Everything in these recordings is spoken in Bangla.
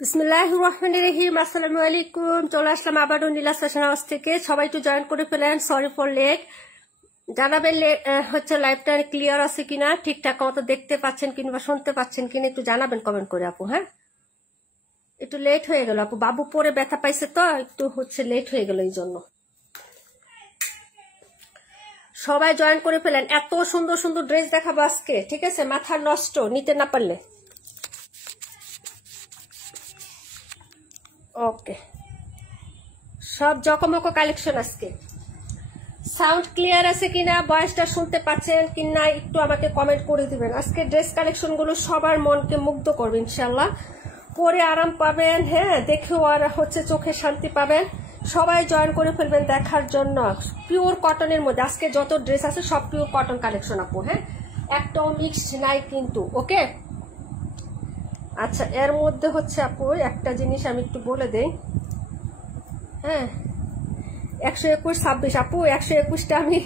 বিসমিল্লাহির রহমানির রহিম। আসসালামু আলাইকুম। চলে আসলাম আবারও নীলাস ফ্যাশন হাউস থেকে। সবাই একটু জয়েন করে ফেলেন। Sorry for late. জানাবেন হচ্ছে লাইভটা ক্লিয়ার আছে কিনা, ঠিকঠাক মতো দেখতে পাচ্ছেন কিংবা শুনতে পাচ্ছেন কিনা একটু জানাবেন কমেন্ট করে আপু। হ্যাঁ, একটু লেট হয়ে গেল আপু, বাবু পরে ব্যথা পাইছে তো একটু হচ্ছে লেট হয়ে গেল, এই জন্য সবাই জয়েন করে ফেলেন। এত সুন্দর সুন্দর ড্রেস দেখাবো আজকে, ঠিক আছে? মাথা নষ্ট নিতে না পারলে। ওকে, সব জকমকো কালেকশন আজকে। সাউন্ড ক্লিয়ার আছে কিনা, ভয়েসটা শুনতে পাচ্ছেন কিনা একটু আমাকে কমেন্ট করে দিবেন। আজকে ড্রেস কালেকশন গুলো সবার মনকে মুগ্ধ করবে ইনশাল্লাহ। পরে আরাম পাবেন, হ্যাঁ, দেখেও আর হচ্ছে চোখে শান্তি পাবেন। সবাই জয়েন করে ফেলবেন দেখার জন্য। পিওর কটনের মধ্যে আজকে যত ড্রেস আছে সব পিওর কটন কালেকশন আপু। হ্যাঁ, একটাও মিক্সড নাই কিন্তু। ওকে, আচ্ছা, এর মধ্যে হচ্ছে আপু একটা জিনিস আমি একটু বলে দেই। হ্যাঁ, 121, 26 আপু, 121টা আমি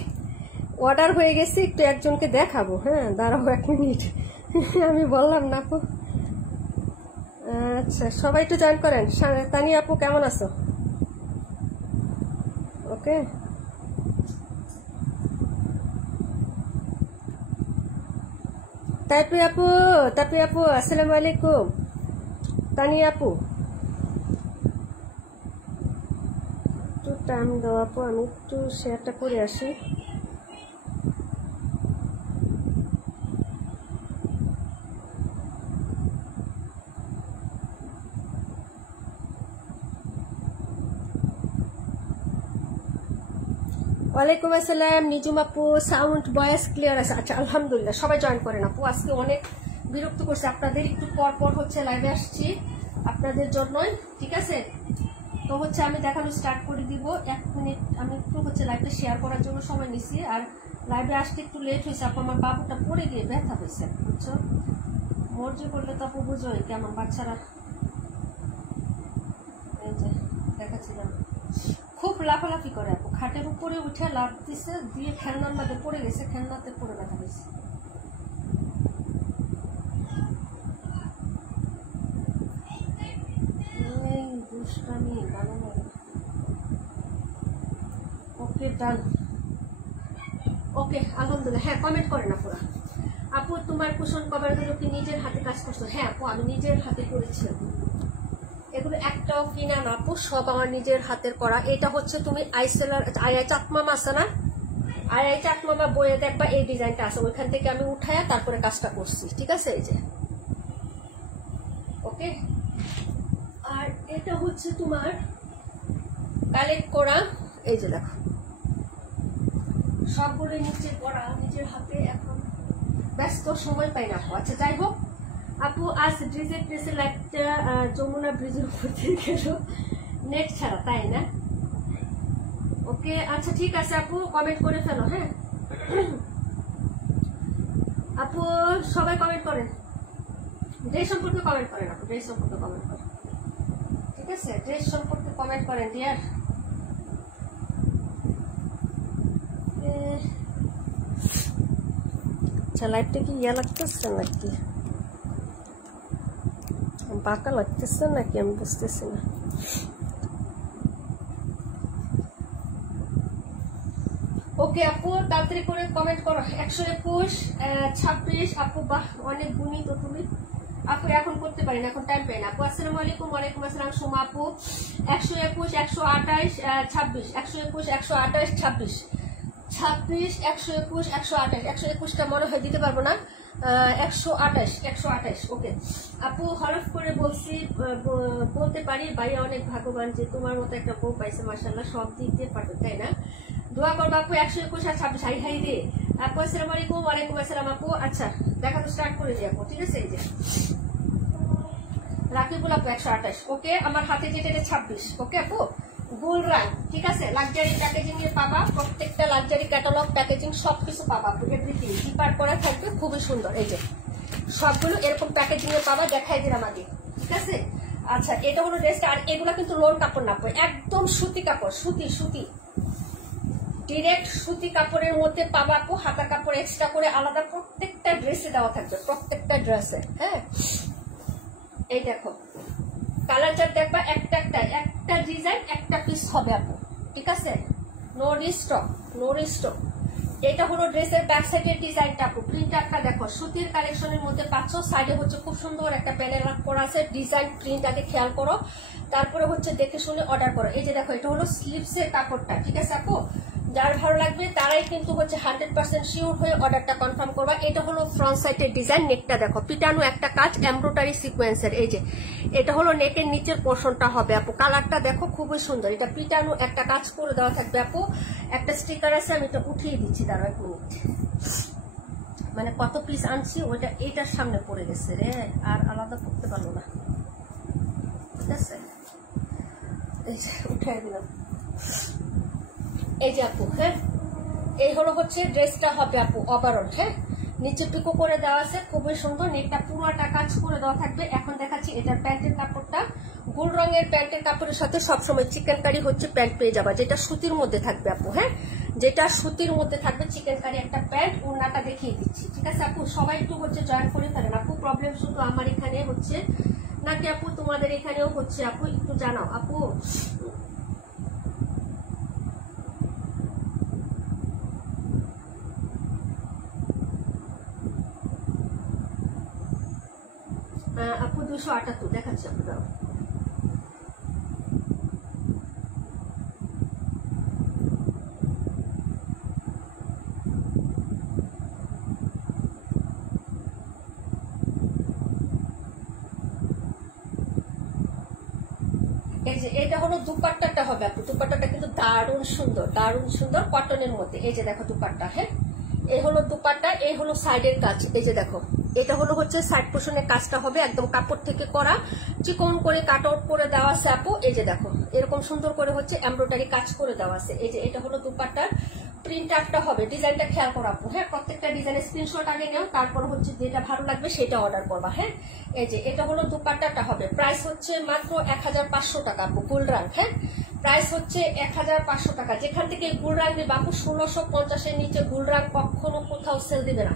অর্ডার হয়ে গেছি, একটু একজনকে দেখাবো। হ্যাঁ, দাঁড়াও 1 মিনিট, আমি বললাম না আপু। আচ্ছা, সবাই একটু জয়েন করেন। তানিয়া আপু কেমন আছো? ওকে, তাপি আপু আসসালামু আলাইকুম। তানিয়া আপু একটু টাইম দাও আপু, আমি একটু শেয়ারটা করে আসি। ওয়ালাইকুম আসসালাম নিজুম আপু, সাউন্ড ভয়েস ক্লিয়ার আছে? আচ্ছা, আলহামদুলিল্লাহ। সবাই জয়েন করেন আপু। আজকে অনেক বিরক্ত করছে আপনাদের, একটু পর পর হচ্ছে লাইভে আসছি আপনাদের জন্যই, ঠিক আছে? তো হচ্ছে আমি দেখানো স্টার্ট করে দিব। 1 মিনিট আমি একটু হচ্ছে লাইভটা শেয়ার করার জন্য সময় নিছি, আর লাইভে আসতে একটু লেট হয়েছে আপু। আমার বাবুটা পড়ে গিয়ে ব্যথা হয়েছে, বুঝছো? মর্জি করলে তো আপু বুঝোই কেমন বাচ্চারা। এই যে দেখাচ্ছিলাম, খুব লাফালাফি করে আপু, খাটের উপরে উঠে লাফ দিছে, দিয়ে খেলনার মধ্যে পড়ে গেছে, খেলনাতে পড়ে ব্যথা হয়েছে। ওকে, ডান। ওকে, আলহামদুলিল্লাহ। হ্যাঁ, কমেন্ট করেন আপুরা। আপু তোমার কুশন কভার গুলো কি নিজের হাতে কাজ করছো? হ্যাঁ আপু, আমি নিজের হাতে করেছি। এগুলো একটাও কিনা না আপু, সব আমার নিজের হাতের করা। এটা হচ্ছে তুমি আইসেলার আই চাকমামা আছে না, আই চাকমামা বইয়ে দেখবা এই ডিজাইনটা আছে, ওইখান থেকে আমি উঠায়া তারপরে কাজটা করছি, ঠিক আছে? এই যে, ওকে। আর এটা হচ্ছে তোমার কালেক্ট করা, এই যে দেখো, সবগুলো নিচে করা নিজের হাতে। এখন ব্যস্ত, সময় পাই না আপু। আচ্ছা, যাই হোক আপু, আজ ড্রেসের লাইটটা যমুনা ব্রিজের উপর দিয়ে গেল নেট ছাড়া, তাই না? ওকে, আচ্ছা ঠিক আছে আপু, কমেন্ট করে ফেলো। হ্যাঁ আপু, সবাই কমেন্ট করেন, ড্রেস সম্পর্কে কমেন্ট করেন আপু, ড্রেস সম্পর্কে কমেন্ট করেন, ঠিক আছে? ড্রেস সম্পর্কে কমেন্ট করেন ডিয়ার। আচ্ছা, লাইটটা কি ইয়া লাগতেছে নাকি, বাঁকা লাগতেছে নাকি, আমি বুঝতেছি না। ওকে আপু, তাড়াতাড়ি করে কমেন্ট করো। 121, 26 আপু, বাহ অনেক গুণী তো তুমি আপু। এখন করতে পারি না, এখন টাইম পাই না আপু। আসসালামু আলাইকুম। ওয়ালাইকুম আসসালাম সোমা আপু। 121, 128, 26, 121, 128, 26, 121, 128, 121টা মনে হয় দিতে পারবো না। 128 ওকে আপু, হলফ করে বলতে পারি ভাইয়া অনেক ভাগ্যবান যে তোমার মতো একটা বউ পাইছে, মাশাআল্লাহ সব দিক দিয়ে পারফেক্ট, তাই না? দোয়া করবো আপু। 121 আর 26 হাই হাই রে আপু। আসসালামু আলাইকুম। ওয়ালাইকুম আসসালাম আপু। আচ্ছা দেখা তো স্টার্ট করে দিই আপু, ঠিক আছে? এই যে রাকিবুল আপু 128 ওকে। আমার হাতে যেটা 26 ওকে আপু। গুলরাং, ঠিক আছে? লাক্সারি প্যাকেজিং এ পাবা, প্রত্যেকটা লাক্সারি ক্যাটালগ প্যাকেজিং সবকিছু পাবা আপু, এভরিথিং জিপার করা থাকবে, খুবই সুন্দর। এই যে সবগুলো এরকম প্যাকেজিং এ পাবা, দেখাই দিলাম আগে, ঠিক আছে? আচ্ছা এটা হলো ড্রেসটা। আর এগুলা কিন্তু লোন কাপড় না, একদম সুতি কাপড়, সুতি ডিরেক্ট সুতি কাপড়ের মধ্যে পাবা আপু। হাতা কাপড় এক্সট্রা করে আলাদা প্রত্যেকটা ড্রেসে দেওয়া থাকবে, প্রত্যেকটা ড্রেসে। হ্যাঁ এই দেখো কালার চার্ট দেখবা, একটা ডিজাইন একটা পিস হবে আপু, ঠিক আছে? No restock. এটা হলো ড্রেসের ব্যাক সাইডের ডিজাইনটা আপু। প্রিন্টারটা দেখো, সুতির কালেকশনের মধ্যে পাচ্ছ। সাইডে হচ্ছে খুব সুন্দর একটা প্যানেল করা আছে, ডিজাইন প্রিন্ট আগে খেয়াল করো, তারপরে হচ্ছে দেখে শুনে অর্ডার করো। এই যে দেখো এটা হলো স্লিভসের কাপড়টা, ঠিক আছে আপু? যার ভালো লাগবে তারাই কিন্তু হচ্ছে 100% শিওর হয়ে অর্ডারটা কনফার্ম করবা। এটা হলো ফ্রন্ট সাইডের ডিজাইন। নেকটা দেখো পিটানো একটা কাজ, এমব্রয়ডারি সিকোয়েন্সের। এই যে এটা হলো নেকের নিচের পোর্শনটা হবে আপু। কালারটা দেখো খুবই সুন্দর, এটা পিটানো একটা কাজ করে দেওয়া থাকবে আপু। একটা স্টিকার আছে, আমি এটা উঠিয়ে দিচ্ছি, দাঁড়াও 1 মিনিট। মানে কত পিস আনছি ওইটা এইটার সামনে পড়ে গেছে রে, আর আলাদা করতে পারলো না, ঠিক আছে? এই যে উঠিয়ে দিলাম। এই যে আপু, হ্যাঁ এই হলো হচ্ছে ড্রেসটা হবে আপু ওভারঅল। হ্যাঁ নিচে পিকো করে দেওয়া আছে, খুবই সুন্দর। নেকটা পুরোটা কাজ করে দেওয়া থাকবে। এখন দেখাচ্ছি এটার প্যান্টের কাপড়টা। গোল রঙের প্যান্টের কাপড়ের সাথে সবসময় চিকেন কারি হচ্ছে প্যান্ট পেয়ে যাবা, যেটা সুতির মধ্যে থাকবে আপু। হ্যাঁ যেটা সুতির মধ্যে থাকবে চিকেন কারি একটা প্যান্ট। ওড়নাটা দেখিয়ে দিচ্ছি, ঠিক আছে আপু? সবাই একটু হচ্ছে জয়েন করে ফেলেন আপু। প্রবলেম শুধু আমার এখানে হচ্ছে নাকি আপু তোমাদের এখানেও হচ্ছে আপু? একটু জানাও আপু। আপু 278 দেখাচ্ছি আপু, দাও। এই যে এটা হলো দুপাট্টাটা হবে আপু। দুপাট্টাটা কিন্তু দারুণ সুন্দর কটনের মধ্যে। এই যে দেখো দুপাট্টা। হ্যাঁ এই হলো দুপাট্টা, এই হলো সাইডের কাজ। এই যে দেখো এটা হলো হচ্ছে সাইড পোর্শনের কাজটা হবে, একদম কাপড় থেকে করা, চিকন করে কাট আউট করে দেওয়া আছে আপু। এই যে দেখো এরকম সুন্দর করে হচ্ছে এমব্রয়ডারি কাজ করে দেওয়া আছে। এই যে এটা হলো দুপাট্টার প্রিন্টারটা হবে, ডিজাইনটা খেয়াল করো আপু। হ্যাঁ প্রত্যেকটা ডিজাইনের স্ক্রিনশট আগে নেও, তারপর হচ্ছে যেটা ভালো লাগবে সেটা অর্ডার করবা। হ্যাঁ এই যে এটা হলো দুপাট্টাটা হবে। প্রাইস হচ্ছে মাত্র 1500 টাকা আপু। গুলরাং, হ্যাঁ প্রাইস হচ্ছে 1500 টাকা। যেখান থেকে গুলরাং দিবে আপু 1650-এর নিচে গুলরাং কখনো কোথাও সেল দিবে না।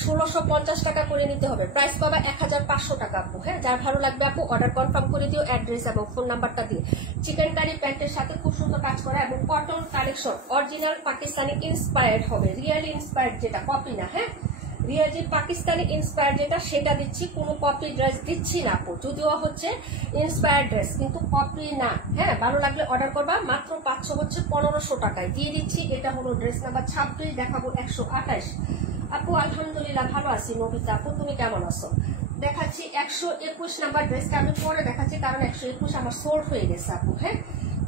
1650 টাকা করে নিতে হবে। প্রাইস পাবা 1500 টাকা আপু। হ্যাঁ যার ভালো লাগবে আপু অর্ডার কনফার্ম করে দিও, অ্যাড্রেস এবং ফোন নাম্বারটা দিয়ে। চিকেন কারি প্যান্টের সাথে খুব সুন্দর কাজ করা এবং cotton collection, original Pakistani inspired হবে, রিয়েলি ইন্সপায়ার্ড, যেটা কপি না। হ্যাঁ রিয়েলি পাকিস্তানি ইন্সপায়ার্ড যেটা সেটা দিচ্ছি, কোনো কপি ড্রেস দিচ্ছি না আপু। যদিও হচ্ছে ইন্সপায়ার্ড ড্রেস কিন্তু কপি না। হ্যাঁ ভালো লাগলে অর্ডার করবা। মাত্র 500 হচ্ছে 1500 টাকায় দিয়ে দিচ্ছি। এটা হলো ড্রেস নাম্বার 26, দেখাবো 128 আপু। আলহামদুলিল্লাহ ভালো আছি নবিতা আপু, তুমি কেমন আছো? দেখাচ্ছি 121 নাম্বার ড্রেসটা আমি পরে দেখাচ্ছি, কারণ 121 আমার সোল্ড হয়ে গেছে আপু। হ্যাঁ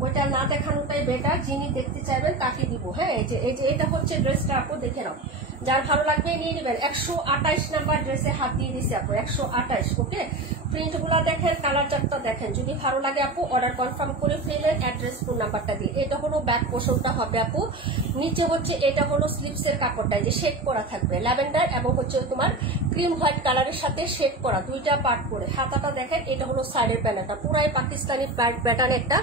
ওইটা না দেখানোটাই বেটার, যিনি দেখতে চাইবেন তাকে দিব। হ্যাঁ এই যে এটা হচ্ছে ড্রেসটা আপু, দেখে নাও, যার ভালো লাগবে নিয়ে নেবেন। 128 নাম্বার ড্রেসে হাত দিয়ে দিচ্ছি আপু, 128 ওকে। প্রিন্ট গুলা দেখেন, কালার চার্টটা দেখেন, যদি ভালো লাগে আপু অর্ডার কনফার্ম করে ফেলেন অ্যাড্রেস ফোন নাম্বারটা দিয়ে। এটা হলো ব্যাক পোর্শনটা হবে আপু। নিচে হচ্ছে এটা হলো স্লিপসের কাপড়টা, যে শেড করা থাকবে ল্যাভেন্ডার এবং হচ্ছে তোমার ক্রিম হোয়াইট কালারের সাথে শেড করা, দুইটা পার্ট করে। হাতাটা দেখেন, এটা হলো সাইডের প্যানেলটা, পুরাই পাকিস্তানি প্যাটার্ন একটা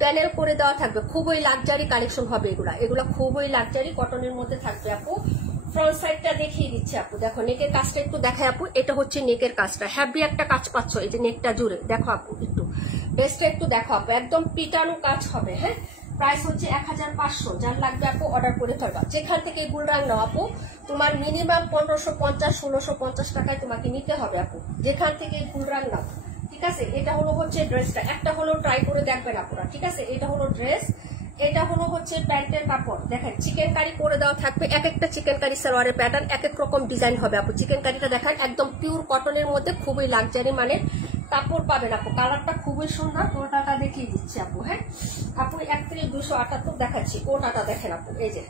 প্যানেল করে দেওয়া থাকবে। খুবই লাক্সারি কালেকশন হবে এগুলা খুবই লাক্সারি কটনের মধ্যে থাকবে আপু। ফ্রন্ট সাইডটা দেখিয়ে দিচ্ছি আপু। দেখো নেকের কাজটা একটু দেখায় আপু। এটা হচ্ছে নেকের কাজটা, হ্যাভি একটা কাজ পাচ্ছ এই যে নেকটা জুড়ে। দেখো আপু একটু ড্রেসটা একটু দেখো আপু, একদম পিটানো কাজ হবে। হ্যাঁ প্রাইস হচ্ছে 1500, যার লাগবে আপু অর্ডার করে ফেলবা। যেখান থেকে গুলরাং নাও আপু তোমার মিনিমাম 1550-1650 টাকায় তোমাকে নিতে হবে আপু, যেখান থেকে গুলরাং নাও, ঠিক আছে? এটা হলো হচ্ছে ড্রেসটা, একটা হলো ট্রাই করে দেখবেন আপনারা, ঠিক আছে? এটা হলো ড্রেস, এটা হলো হচ্ছে প্যান্টের কাপড়। দেখেন চিকেন কারি করে দেওয়া থাকবে, এক একটা চিকেন কারি সালোয়ারের প্যাটার্ন এক এক রকম ডিজাইন হবে আপু। চিকেন কারিটা দেখেন একদম পিওর কটনের মধ্যে খুবই লাক্সারি মানের কাপড় পাবেন আপু। কালারটা খুবই সুন্দর, ওটাটা দেখিয়ে দিচ্ছি আপু। হ্যাঁ আপু 31,278 দেখাচ্ছি। ওটাটা দেখেন আপু, এই যে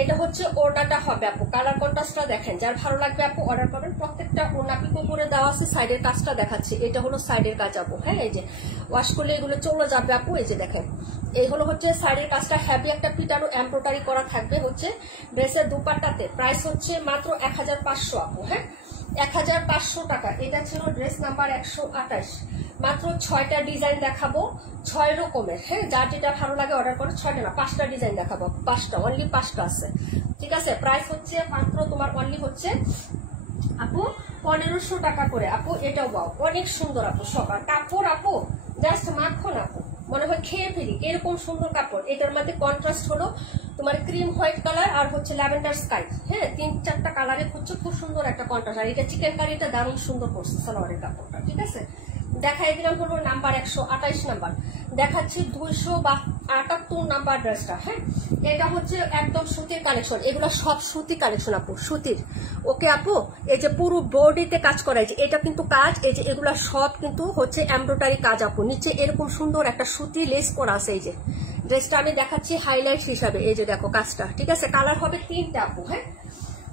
এটা হচ্ছে ওড়নাটা হবে আপু। কালার কন্ট্রাস্টটা দেখেন, যার ভালো লাগবে আপু অর্ডার করবেন। প্রত্যেকটা ওড়না পিকো করে দেওয়া আছে। সাইডের কাজটা দেখাচ্ছি, এটা হলো সাইডের কাজ আপু। হ্যাঁ এই যে ওয়াশ করলে এগুলো চলে যাবে আপু। এই যে দেখেন এই হলো হচ্ছে সাইডের কাজটা, হ্যাভি একটা পিটানো এমব্রয়ডারি করা থাকবে হচ্ছে ড্রেসের দুপাট্টাতে। প্রাইস হচ্ছে মাত্র 1500 আপু। হ্যাঁ 1500 টাকা। এটা ছিল ড্রেস নাম্বার 128। মাত্র 6টা ডিজাইন দেখাবো, 6 রকমের। হ্যাঁ যার যেটা ভালো লাগে অর্ডার করো। 6টা না 5টা ডিজাইন দেখাবো, 5টা অনলি 5টা আছে। ঠিক আছে, প্রাইস হচ্ছে মাত্র তোমার অনলি হচ্ছে আপু 1500 টাকা করে আপু। এটা ওয়াও অনেক সুন্দর আপু। সবার কাপড় আপু জাস্ট মাখন আপু, মনে হয় খেয়ে ফেলি এরকম সুন্দর কাপড়। এটার মধ্যে কন্ট্রাস্ট হলো তোমার ক্রিম হোয়াইট কালার আর হচ্ছে ল্যাভেন্ডার স্কাই। হ্যাঁ 3-4টা কালারে হচ্ছে খুব সুন্দর একটা কন্ট্রাস্ট। আর এটা চিকেন কারিটা দারুণ সুন্দর করছে সালোয়ারের কাপড়টা। ঠিক আছে, দেখাই দিলাম হলো নাম্বার 128 নাম্বার। দেখাচ্ছি 278 নাম্বার ড্রেসটা। হ্যাঁ এটা হচ্ছে একদম সুতির কালেকশন, এগুলো সব সুতি কালেকশন আপু, সুতির। ওকে আপু, এই যে পুরো বডিতে কাজ করা, এই যে এটা কিন্তু কাজ, এই যে এগুলা সব কিন্তু হচ্ছে এমব্রয়ডারি কাজ আপু। নিচে এরকম সুন্দর একটা সুতি লেস করা আছে। এই যে ড্রেসটা আমি দেখাচ্ছি হাইলাইট হিসাবে, এই যে দেখো কাজটা। ঠিক আছে, কালার হবে 3টা আপু। হ্যাঁ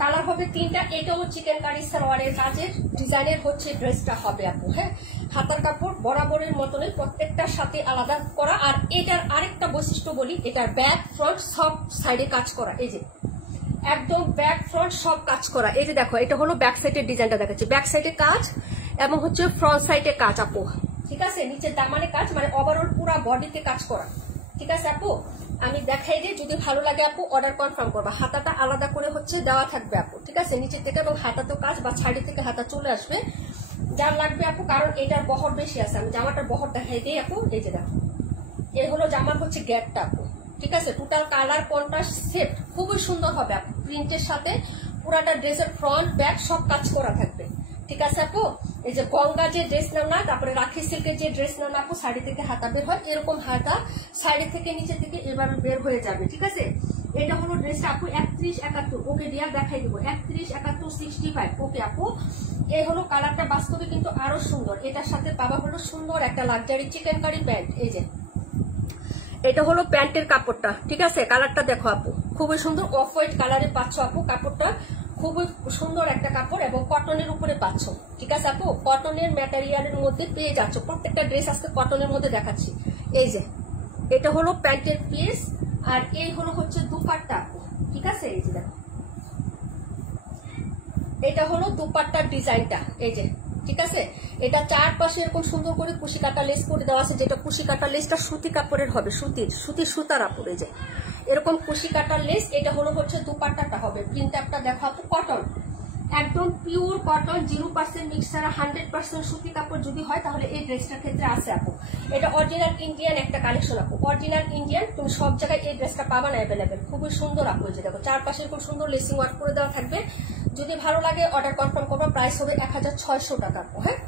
কালার হবে 3টা। এটাও চিকেন কারি সালোয়ারের কাজের ডিজাইনের হচ্ছে ড্রেসটা হবে আপু। হ্যাঁ হাতার কাপড় বরাবরের মতনই প্রত্যেকটার সাথে আলাদা করা। আর এটার আরেকটা বৈশিষ্ট্য বলি, এটার ব্যাক ফ্রন্ট সব সাইডে কাজ করা। এই যে একদম ব্যাক ফ্রন্ট সব কাজ করা। এই যে দেখো এটা হলো ব্যাক সাইডের ডিজাইনটা দেখাচ্ছি, ব্যাক সাইডে কাজ এবং হচ্ছে ফ্রন্ট সাইডে কাজ আপু। ঠিক আছে, নিচের দামানে কাজ, মানে ওভারঅল পুরো বডিতে কাজ করা। ঠিক আছে আপু, আমি দেখাই দিই, যদি ভালো লাগে আপু অর্ডার কনফার্ম করবা। হাতাটা আলাদা করে হচ্ছে দেওয়া থাকবে আপু। ঠিক আছে, নিচের থেকে এবং হাতাতেও কাজ বা সাইডে থেকে হাতা চলে আসবে যার লাগবে আপু, কারণ এটার বহর বেশি আছে। আমি জামাটার বহর দেখাই দিই আপু। এই যে দেখো এই হলো জামার হচ্ছে গ্যাপটা আপু। ঠিক আছে, টোটাল কালার কন্ট্রাস্ট সেট খুবই সুন্দর হবে আপু। প্রিন্টের সাথে পুরাটা ড্রেসের ফ্রন্ট ব্যাক সব কাজ করা থাকবে। ঠিক আছে আপু, এই যে গঙ্গা যে ড্রেস নাও না, তারপরে রাখি সিল্কের যে ড্রেস নাও না আপু, সাইডে থেকে হাতা বের হয়, এরকম হাতা সাইডে থেকে নিচে থেকে এভাবে বের হয়ে যাবে। ঠিক আছে, এটা হলো ড্রেসটা আপু 3171। ওকে দিয়া দেখাই দিব 317165। ওকে আপু, এই হলো কালারটা। বাস্তবে কিন্তু আরো সুন্দর। এটার সাথে পাবা হলো সুন্দর একটা লাক্সারি চিকেন কারি প্যান্ট। এই যে এটা হলো প্যান্টের কাপড়টা। ঠিক আছে, কালারটা দেখো আপু খুবই সুন্দর, অফ হোয়াইট কালারে পাচ্ছ আপু। কাপড়টা খুবই সুন্দর একটা কাপড় এবং কটনের উপরে পাচ্ছ। ঠিক আছে আপু, কটনের ম্যাটেরিয়ালের মধ্যে পেয়ে যাচ্ছ। প্রত্যেকটা ড্রেস আজকে কটনের মধ্যে দেখাচ্ছি। এই যে এটা হলো প্যান্টের পিস আর এই হলো হচ্ছে দুপাট্টা আপু। ঠিক আছে, এই যে দেখো এটা হলো দুপাট্টার ডিজাইনটা। এই যে ঠিক আছে, এটা চারপাশে এরকম সুন্দর করে কুশি কাটা লেস করে দেওয়া আছে। যেটা কুশি কাটা লেসটা সুতি কাপড়ের হবে, সুতির সুতার আপু। এই যে এরকম কুশি কাটার লেস। এটা হলো হচ্ছে দুপাট্টাটা হবে। প্রিন্টটা দেখো আপু, কটন একদম পিওর কটন, 0% মিক্স ছাড়া 100% সুতি কাপড় যদি হয় তাহলে এই ড্রেসটার ক্ষেত্রে আছে আপু। এটা অরিজিনাল ইন্ডিয়ান একটা কালেকশন আপু, অরিজিনাল ইন্ডিয়ান। তুমি সব জায়গায় এই ড্রেসটা পাবা না অ্যাভেলেবেল। খুবই সুন্দর আপু। এই যে দেখো চারপাশে খুব সুন্দর লেসিং ওয়ার্ক করে দেওয়া থাকবে। যদি ভালো লাগে অর্ডার কনফার্ম করবো। প্রাইস হবে 1600 টাকা আপু। হ্যাঁ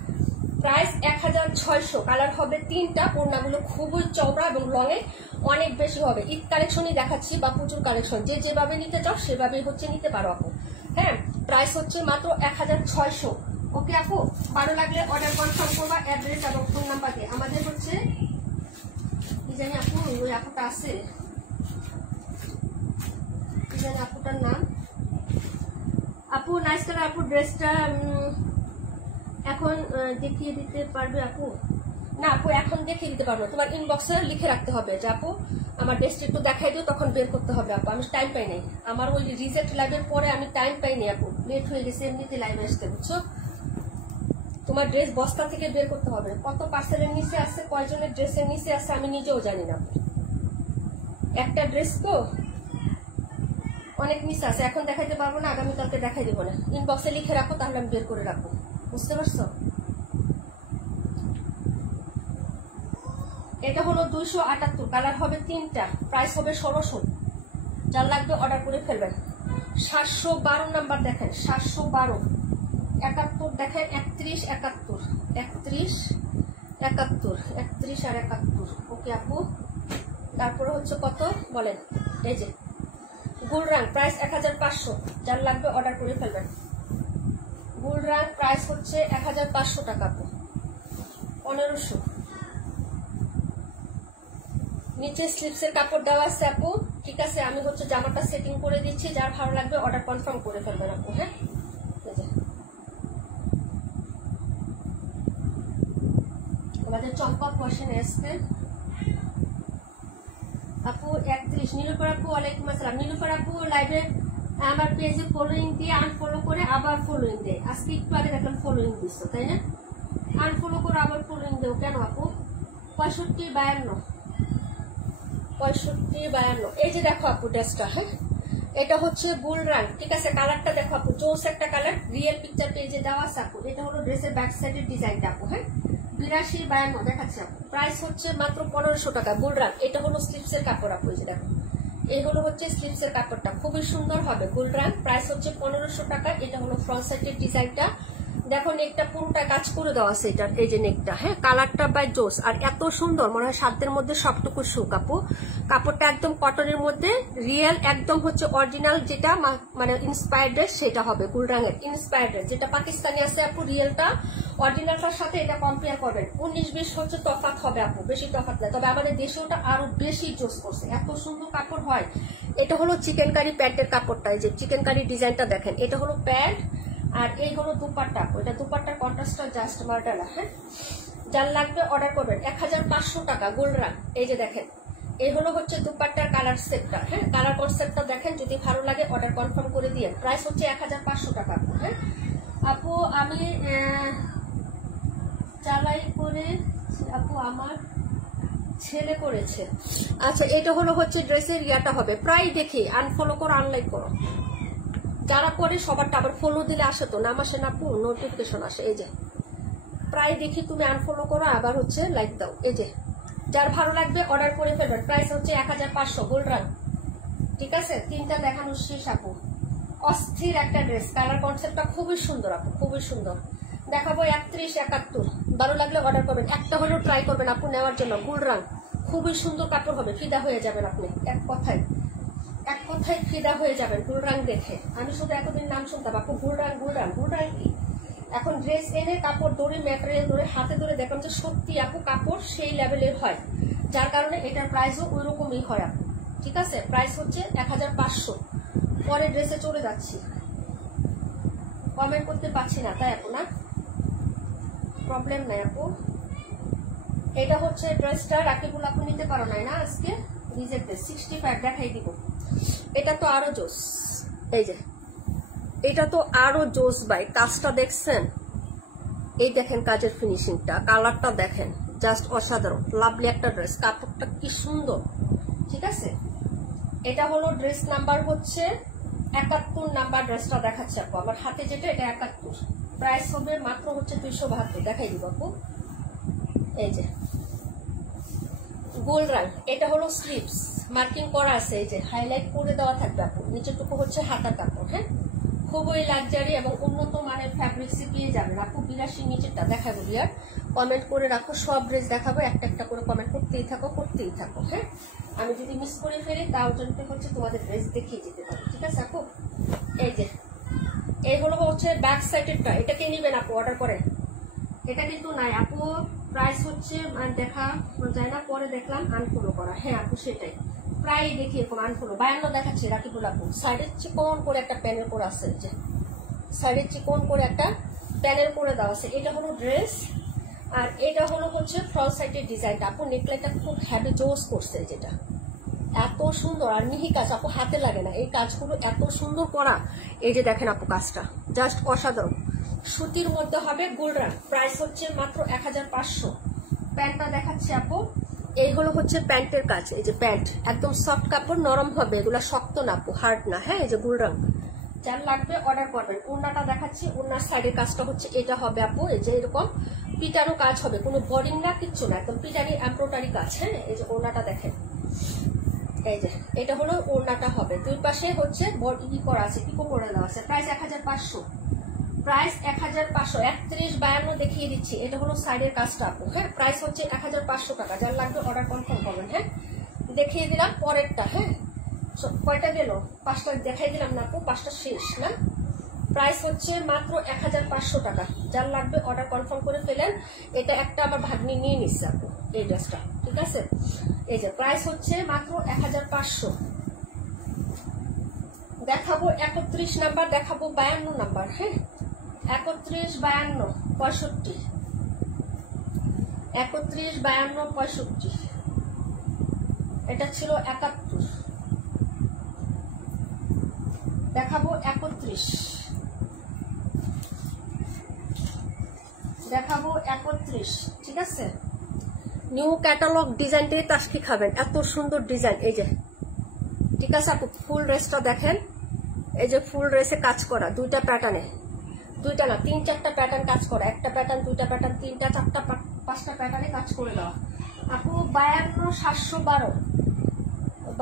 প্রাইস 1600। কালার হবে 3টা। ওড়নাগুলো খুবই চওড়া এবং লং এ অনেক বেশি হবে। ঈদ কালেকশনই দেখাচ্ছি বা প্রচুর কালেকশন, যে যেভাবে নিতে চাও সেভাবেই হচ্ছে নিতে পারো আপু। হ্যাঁ প্রাইস হচ্ছে মাত্র 1600। ওকে আপু, ভালো লাগলে অর্ডার কনফার্ম করবা। অ্যাড্রেস এবং ফোন নাম্বার দিয়ে। আমাদের হচ্ছে কি জানি আপু, ওই আপুটা আছে, কি জানি আপুটার নাম। আপু নাইস কালার আপু। ড্রেসটা এখন দেখিয়ে দিতে পারবে আপু? না আপু এখন দেখিয়ে দিতে পারবো, তোমার ইনবক্সে লিখে রাখতে হবে যে আপু আমার ড্রেসটা একটু দেখাই দিও, তখন বের করতে হবে আপু। আমি টাইম পাই নাই, আমার ওই রিজেক্ট লাইভের পরে আমি টাইম পাইনি আপু, লেট হয়ে গেছে এমনিতে লাইভে আসতে, বুঝছো? তোমার ড্রেস বস্তা থেকে বের করতে হবে। কত পার্সেলের নিচে আছে, কয়জনের ড্রেসের নিচে আছে আমি নিজেও জানি না। একটা ড্রেস তো অনেক নিচে আছে, এখন দেখাইতে পারবো না, আগামীকালকে দেখাই দেবো না। ইনবক্সে লিখে রাখো, তাহলে আমি বের করে রাখবো, বুঝতে পারছো? এটা হলো 278। কালার হবে 3টা। প্রাইস হবে 1600। যার লাগবে অর্ডার করে ফেলবেন। 712 নাম্বার দেখেন, 712 71 দেখেন, 31 71 31 71 31 আর 71। ওকে আপু, তারপরে হচ্ছে কত বলেন, এই যে গুলরাং প্রাইস 1500, যার লাগবে অর্ডার করে ফেলবেন। গুলরাং প্রাইস হচ্ছে 1500 টাকা আপু, 1500। নিচে স্লিপসের কাপড় দেওয়া আছে আপু, ঠিক আছে। আমি হচ্ছে জামাটা সেটিং করে দিচ্ছি, যার ভালো লাগবে অর্ডার কনফার্ম করে ফেলবেন আপু। হ্যাঁ, আমাদের চম্পা কোশ্চেন এসছে আপু 31। নীলুফার আপু ওয়ালাইকুম আসসালাম। নীলুফার আপু লাইভে আমার পেজে ফলোইং দিয়ে আনফলো করে আবার ফলোইং দেয়। আজকে একটু আগে দেখলাম ফলোইং দিচ্ছ, তাই না? আনফলো করে আবার ফলোইং দেও কেন আপু? 65-52, 65-52। এই যে দেখো আপু ড্রেসটা, হ্যাঁ এটা হচ্ছে গুলরাং, ঠিক আছে। কালারটা দেখো আপু, জোস একটা কালার, রিয়েল পিকচার পেজে দেওয়া আছে আপু। এটা হলো ড্রেসের ব্যাক সাইডের ডিজাইনটা আপু। হ্যাঁ, 82-52 দেখাচ্ছে আপু। প্রাইস হচ্ছে মাত্র 1500 টাকা গুলরাং। এটা হলো স্লিপসের কাপড় আপু, এই যে দেখো, এই হলো হচ্ছে স্লিপসের কাপড়টা, খুবই সুন্দর হবে গুলরাং। প্রাইস হচ্ছে 1500 টাকা। এটা হলো ফ্রন্ট সাইডের ডিজাইনটা, দেখো নেকটা পুরোটা কাজ করে দেওয়া আছে এটার, এই যে নেকটা, হ্যাঁ কালারটা বাই জোস। আর এত সুন্দর, মনে হয় সাধ্যের মধ্যে সবটুকু সুখ আপু। কাপড়টা একদম কটনের মধ্যে, রিয়েল একদম হচ্ছে অরিজিনাল, যেটা মানে ইন্সপায়ার্ড সেটা হবে গুলরাং এর ইন্সপায়ার্ড, যেটা পাকিস্তানি আছে আপু রিয়েলটা অরিজিনালটার সাথে এটা কম্পেয়ার করবেন। 19-20 হচ্ছে তফাৎ হবে আপু, বেশি তফাৎ নাই। তবে আমাদের দেশে ওটা আরো বেশি জোস করছে, এত সুন্দর কাপড় হয়। এটা হলো চিকেন কারি প্যান্টের কাপড়টা, এই যে চিকেন কারি ডিজাইনটা দেখেন, এটা হলো প্যান্ট আর এই হলো দুপাট্টা। এটা দুপাট্টার কন্ট্রাস্টটা জাস্ট মার্ডালা। হ্যাঁ, যার লাগবে অর্ডার করবেন। 1500 টাকা গুলরাং। এই যে দেখেন, এই হলো হচ্ছে দুপাট্টার কালার সেটটা। হ্যাঁ, কালার কনসেপ্টটা দেখেন, যদি ভালো লাগে অর্ডার কনফার্ম করে দিয়ে। প্রাইস হচ্ছে 1500 টাকা আপু। হ্যাঁ আপু, আমি চালাই করে আপু, আমার ছেলে করেছে। আচ্ছা, এটা হলো হচ্ছে ড্রেসের ইয়াটা হবে। প্রায় দেখি আনফলো করো, আনলাইক করো, যারা করে সবারটা আবার ফলো দিলে আসে তো, নাম আসে না আপু, নোটিফিকেশন আসে। এই যে প্রায় দেখি তুমি আনফলো করো, আবার হচ্ছে লাইক দাও। এই যে যার ভালো লাগবে অর্ডার করে ফেলবেন। প্রাইস হচ্ছে 1500 গুলরাং, ঠিক আছে। তিনটা দেখানো শেষ আপু। অস্থির একটা ড্রেস, কালার কনসেপ্টটা খুবই সুন্দর আপু, খুবই সুন্দর। দেখাবো 31-71, ভালো লাগলে অর্ডার করবেন। একটা হলেও ট্রাই করবেন আপু নেওয়ার জন্য। গুলরাং খুবই সুন্দর কাপড় হবে, ফিদা হয়ে যাবেন আপনি, এক কথায় ফিদা হয়ে যাবেন গুলরাং দেখে। আমি শুধু এতদিন নাম শুনতাম আপু, গুলরাং গুলরাং গুলরাং কি। এখন ড্রেস এনে কাপড় ধরে, ম্যাটেরিয়াল ধরে, হাতে ধরে দেখলাম যে সত্যি আপু কাপড় সেই লেভেলের হয়, যার কারণে এটার প্রাইসও ওই রকমই হয় আপু, ঠিক আছে। প্রাইস হচ্ছে 1500। পরে ড্রেসে চলে যাচ্ছি, কমেন্ট করতে পারছি না তাই আপু, না প্রবলেম নাই আপু। এটা হচ্ছে ড্রেসটা, রাকিবুল আপু নিতে পারো নাই না আজকে, রিজেক্ট 65 দেখাই দিব। এটা তো আরো জোস, এই যে এটা তো আরো জোস ভাই, কাজটা দেখছেন, এই দেখেন কাজের ফিনিশিংটা, কালারটা দেখেন, জাস্ট অসাধারণ, লাভলি একটা ড্রেস, কাপড়টা কি সুন্দর, ঠিক আছে। এটা হলো ড্রেস নাম্বার হচ্ছে 71 নাম্বার ড্রেসটা দেখাচ্ছে আপু আমার হাতে, যেটা এটা 71। প্রাইস হবে মাত্র হচ্ছে 272, দেখাই দিব আপু। এই যে গুলরাং, এটা হলো স্লিভস, মার্কিং করা আছে, এই যে হাইলাইট করে দেওয়া থাকবে আপু। নিচেটুকু হচ্ছে হাতার কাপড়। হ্যাঁ, খুবই লাক্সারি এবং উন্নত মানের ফ্যাব্রিক্সে পেয়ে যাবেন আপু। 82 নিচেরটা দেখাবো, আর কমেন্ট করে রাখো, সব ড্রেস দেখাবো, একটা একটা করে কমেন্ট করতেই থাকো। হ্যাঁ, আমি যদি মিস করে ফেলি তাও জন্য হচ্ছে তোমাদের ড্রেস দেখিয়ে যেতে পারি, ঠিক আছে আপু। এই যে এই হলো হচ্ছে ব্যাক সাইডেরটা, এটাকে নিবেন আপু, অর্ডার করে। এটা কিন্তু নাই আপু, প্রাইস হচ্ছে দেখা যায় না, পরে দেখলাম আনফলো করা। হ্যাঁ আপু, সেটাই প্রায় দেখি এরকম আনফলো। 52 দেখাচ্ছে রাকিবুল আপু। সাইডের চিকন করে একটা প্যানেল করে আছে, যে সাইডের চিকন করে একটা প্যানেল করে দেওয়া আছে। এটা হলো ড্রেস, আর এটা হলো হচ্ছে ফ্রন্ট সাইডের ডিজাইনটা আপু। নেকলাইনটা খুব হ্যাভি জোস করছে, যেটা এত সুন্দর, আর মিহি কাজ আপু, হাতে লাগে না, এই কাজগুলো এত সুন্দর করা। এই যে দেখেন আপু, কাজটা জাস্ট অসাধারণ, সুতির মধ্যে হবে গুলরাং। প্রাইস হচ্ছে মাত্র 1500। প্যান্টটা দেখাচ্ছে আপু, এই হলো হচ্ছে প্যান্টের কাজ। এই যে প্যান্ট একদম সফট কাপড়, নরম হবে, এগুলো শক্ত না আপু, হার্ড না। হ্যাঁ, এই যে গুলরাং, যার লাগবে অর্ডার করবেন। ওড়নাটা দেখাচ্ছি, ওড়নার সাইডের কাজটা হচ্ছে এটা হবে আপু। এই যে এরকম পিটানো কাজ হবে, কোনো বোরিং না, কিচ্ছু না, একদম পিটানি এমব্রয়ডারি কাজ। হ্যাঁ, এই যে ওড়নাটা দেখেন, এই যে এটা হলো ওড়নাটা হবে, দুই পাশে হচ্ছে বডি করা আছে, পিকো করে দেওয়া আছে। প্রাইস 1500। প্রাইস 1500। 31-52 দেখিয়ে দিচ্ছি। এটা হলো সাইডের কাজটা আপু। হ্যাঁ, প্রাইস হচ্ছে 1500 টাকা। যার লাগবে অর্ডার কনফার্ম করবেন। হ্যাঁ, দেখিয়ে দিলাম পরেরটা। হ্যাঁ, কয়টা গেল? 5টা দেখাই দিলাম না আপু, 5টা শেষ না। প্রাইস হচ্ছে মাত্র 1500 টাকা। যার লাগবে অর্ডার কনফার্ম করে ফেলেন। এটা একটা আমার ভাগ্নি নিয়ে নিচ্ছে আপু এই ড্রেসটা, ঠিক আছে? এই যে প্রাইস হচ্ছে মাত্র 1500। দেখাবো 31 নাম্বার, দেখাবো 52 নাম্বার। হ্যাঁ, 31, 52, 65, 31, 52, 65। এটা ছিল 71। দেখাবো 31, দেখাবো 31, ঠিক আছে? নিউ ক্যাটালগ ডিজাইনটাই তাসকি খাবেন, এত সুন্দর ডিজাইন। এই যে, ঠিক আছে আপু, ফুল ড্রেসটা দেখেন। এই যে ফুল ড্রেসে কাজ করা, দুইটা প্যাটার্নে, দুইটা না 3-4টা প্যাটার্ন কাজ করা, একটা প্যাটার্ন, দুইটা প্যাটার্ন, 3টা 4টা 5টা প্যাটার্নে কাজ করে দেওয়া আপু। 52, 712,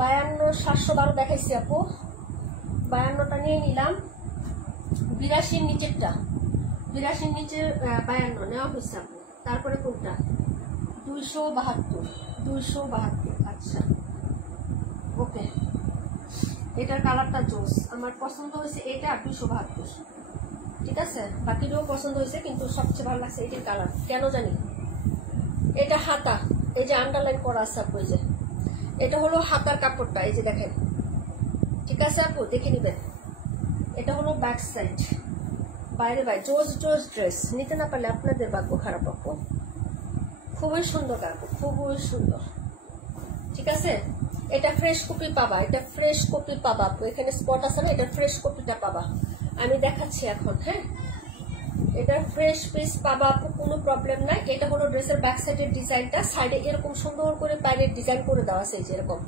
52, 712 দেখাইছি আপু। 52টা নিয়ে নিলাম। 82 নিচেরটা, 82 নিচের 52 নেওয়া হয়েছে আপু। তারপরে কোনটা? 272, 272। আচ্ছা, ওকে। এটার কালারটা জোস, আমার পছন্দ হয়েছে এটা। 272, ঠিক আছে? বাকিটাও পছন্দ হয়েছে, কিন্তু সবচেয়ে ভালো লাগছে এটার কালার, কেন জানি। এটা হাতা, এই যে আন্ডারলাইন করা আছে আপু। এই যে এটা হলো হাতার কাপড়টা, এই যে দেখেন, ঠিক আছে আপু? দেখে নিবেন। এটা হলো ব্যাক সাইড। বাইরে ভাই জোস জোস ড্রেস, নিতে না পারলে আপনাদের ভাগ্য খারাপ আপু। খুবই সুন্দর আপু, খুবই সুন্দর, ঠিক আছে? এটা ফ্রেশ কপি পাবা, এটা ফ্রেশ কপি পাবা আপু। এখানে স্পট আছে না, এটা ফ্রেশ কপিটা পাবা। আমি দেখাচ্ছি এখন। হ্যাঁ, এটা ফ্রেশ পিস পাবা আপু, কোনো প্রবলেম নাই। এটা হলো ড্রেসের ব্যাক সাইডের ডিজাইনটা। সাইডে এরকম সুন্দর করে বাইরের ডিজাইন করে দেওয়া আছে, যেরকম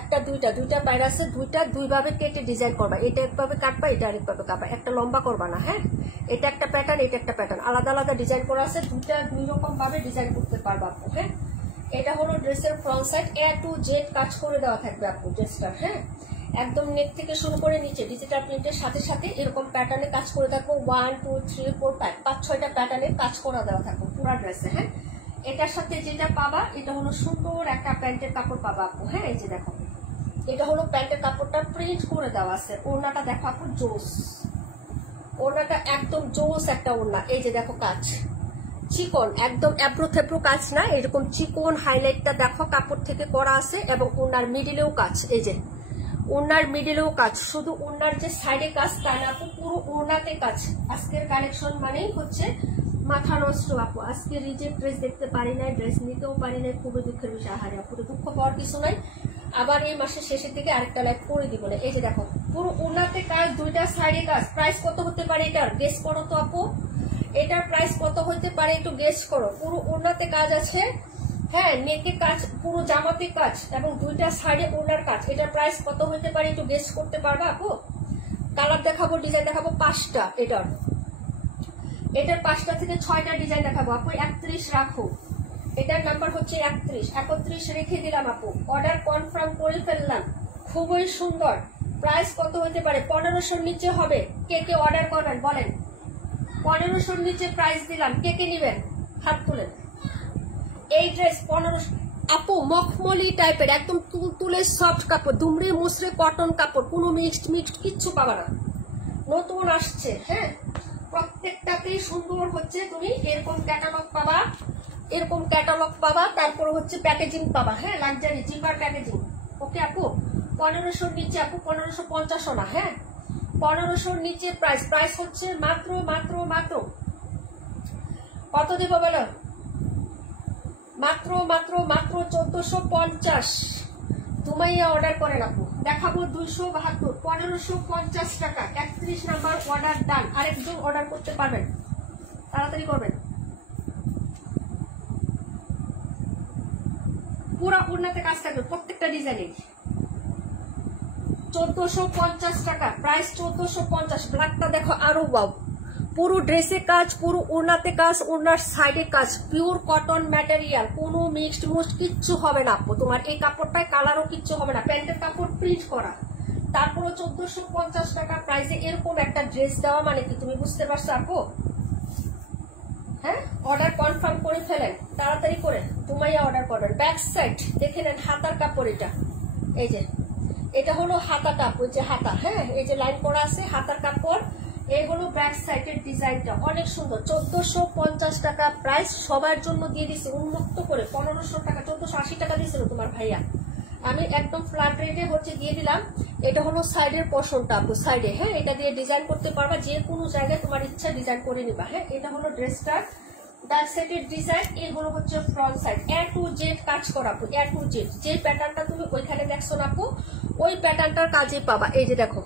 একটা দুইটা বাইরে আছে, দুইভাবে কেটে ডিজাইন করবা। এটা একভাবে কাটবা, এটা আরেকভাবে কাটবা, একটা লম্বা করবা না। হ্যাঁ, এটা একটা প্যাটার্ন, এটা একটা প্যাটার্ন, আলাদা আলাদা ডিজাইন করা আছে। দুই রকম ভাবে ডিজাইন করতে পারবা আপু। হ্যাঁ, এটা হলো ড্রেসের front side, A to Z কাজ করে দেওয়া থাকবে আপু ড্রেসটা। হ্যাঁ, একদম নেক থেকে শুরু করে নিচে ডিজিটাল প্রিন্টের সাথে সাথে এরকম প্যাটার্নে কাজ করে থাকবো। 1, 2, 3, 4, 5, 5-6টা প্যাটার্নে কাজ করা দেওয়া থাকবো পুরো ড্রেসে। হ্যাঁ, এটার সাথে যেটা পাবা, এটা হলো সুন্দর একটা প্যান্টের কাপড় পাবা আপু। হ্যাঁ, এই যে দেখো, এটা হলো প্যান্টের কাপড়টা প্রিন্ট করে দেওয়া আছে। ওড়নাটা দেখো আপু, জোস, ওড়নাটা একদম জোস একটা ওড়না। এই যে দেখো কাজ, চিকন, একদম এব্রো থেব্রো কাজ না, এরকম চিকন হাইলাইটটা দেখো কাপড় থেকে করা আছে। এবং ওড়নার মিডিলেও কাজ, এই যে ওড়নার মিডিলেও কাজ। শুধু ওড়নার যে সাইডে কাজ তা না আপু, পুরো ওড়নাতে কাজ। আজকের কালেকশন মানেই হচ্ছে মাথা নষ্ট আপু। আজকে রিজেক্ট ড্রেস দেখতে পারি নাই, ড্রেস নিতেও পারি নাই, খুবই দুঃখের বিষয়। হারে আপু, দুঃখ পাওয়ার কিছু নাই। আবার এই মাসের শেষের দিকে আরেকটা লাইভ করে দিব না। এই যে দেখো, পুরো ওড়নাতে কাজ, দুইটা সাইডে কাজ। প্রাইস কত হতে পারে এটার? গেস করো তো আপু, এটার প্রাইস কত হতে পারে একটু গেস করো। পুরো ওড়নাতে কাজ আছে। হ্যাঁ, নেকে কাজ, পুরো জামাতে কাজ, এবং দুইটা সাইডে ওড়নার কাজ। এটার প্রাইস কত হতে পারে একটু গেস করতে পারবা আপু? কালার দেখাবো, ডিজাইন দেখাবো 5টা। এটার 5টা থেকে 6টা ডিজাইন দেখাবো আপু। 31 রাখো, এটার নাম্বার হচ্ছে 31, 31 রেখে দিলাম আপু। অর্ডার কনফার্ম করে ফেললাম। খুবই সুন্দর। প্রাইস কত হতে পারে? 1500-র নিচে হবে। কে কে অর্ডার করবেন বলেন? 1500-র নিচে প্রাইস দিলাম, কে কে নিবেন? হাত তুলেন। এই ড্রেস 1500 আপু, মখমলি টাইপের, একদম তুলতুলে সফট কাপড়, দুমড়ে মুসড়ে কটন কাপড়, কোনো মিক্সড কিচ্ছু পাবা না। নতুন আসছে। হ্যাঁ, প্রত্যেকটাতেই সুন্দর হচ্ছে। তুমি এরকম ক্যাটালগ পাবা, এরকম ক্যাটালগ পাবা, তারপরে হচ্ছে প্যাকেজিং পাবা। হ্যাঁ, লাক্সারি জিপার প্যাকেজিং। ওকে আপু, 1500-র নিচে আপু, 1550 না। হ্যাঁ, 1500-র নিচে প্রাইস। প্রাইস হচ্ছে মাত্র মাত্র মাত্র কত দেবো বলো? মাত্র মাত্র মাত্র 1450। তুমাইয়া অর্ডার করেন আপু। দেখাবো 272, 1550 টাকা। 31 নাম্বার অর্ডার ডান। আরেকজন অর্ডার করতে পারবেন, তাড়াতাড়ি করবেন। পুরা ওড়নাতে কাজ থাকবে প্রত্যেকটা ডিজাইনে। 1450 টাকা প্রাইস, 1450। ব্ল্যাকটা দেখো আরো ওয়াও, পুরো ড্রেসে কাজ, পুরো ওড়নাতে কাজ, ওড়নার সাইডে কাজ, পিওর কটন ম্যাটেরিয়াল, কোনো মিক্সড মুক্সড কিচ্ছু হবে না আপু। তোমার এই কাপড়টায় কালারও কিচ্ছু হবে না, প্যান্টের কাপড় প্রিন্ট করা। তারপরে 1450 টাকা প্রাইসে এরকম একটা ড্রেস দেওয়া মানে কি তুমি বুঝতে পারছো আপু? হ্যাঁ, অর্ডার কনফার্ম করে ফেলেন তাড়াতাড়ি করে, দুমাইয়া অর্ডার করবেন। ব্যাক সাইড দেখে নেন, হাতার কাপড় এটা, এই যে এটা হলো হাতাটা, ওই যে হাতা, হ্যাঁ এই যে লাইন করা আছে হাতার কাপড়। এই হলো ব্যাক সাইডের ডিজাইনটা, অনেক সুন্দর। 1450 টাকা প্রাইস, সবার জন্য দিয়ে দিচ্ছে উন্মুক্ত করে। 1500 টাকা 1480 টাকা দিয়েছিল তোমার ভাইয়া, আমি একদম ফ্ল্যাট রেটে হচ্ছে দিয়ে দিলাম। এটা হলো সাইডের পোর্শনটা আপু, সাইডে, হ্যাঁ এটা দিয়ে ডিজাইন করতে পারবা, যে কোনো জায়গায় তোমার ইচ্ছা ডিজাইন করে নিবা। হ্যাঁ, এটা হলো ড্রেসটার ব্যাক সাইডের ডিজাইন। এগুলো হচ্ছে front side, A to Z কাজ করা আপু, A to Z। যে প্যাটার্নটা তুমি ওইখানে দেখছো না আপু, ওই প্যাটার্নটার কাজে পাবা। এই যে দেখো,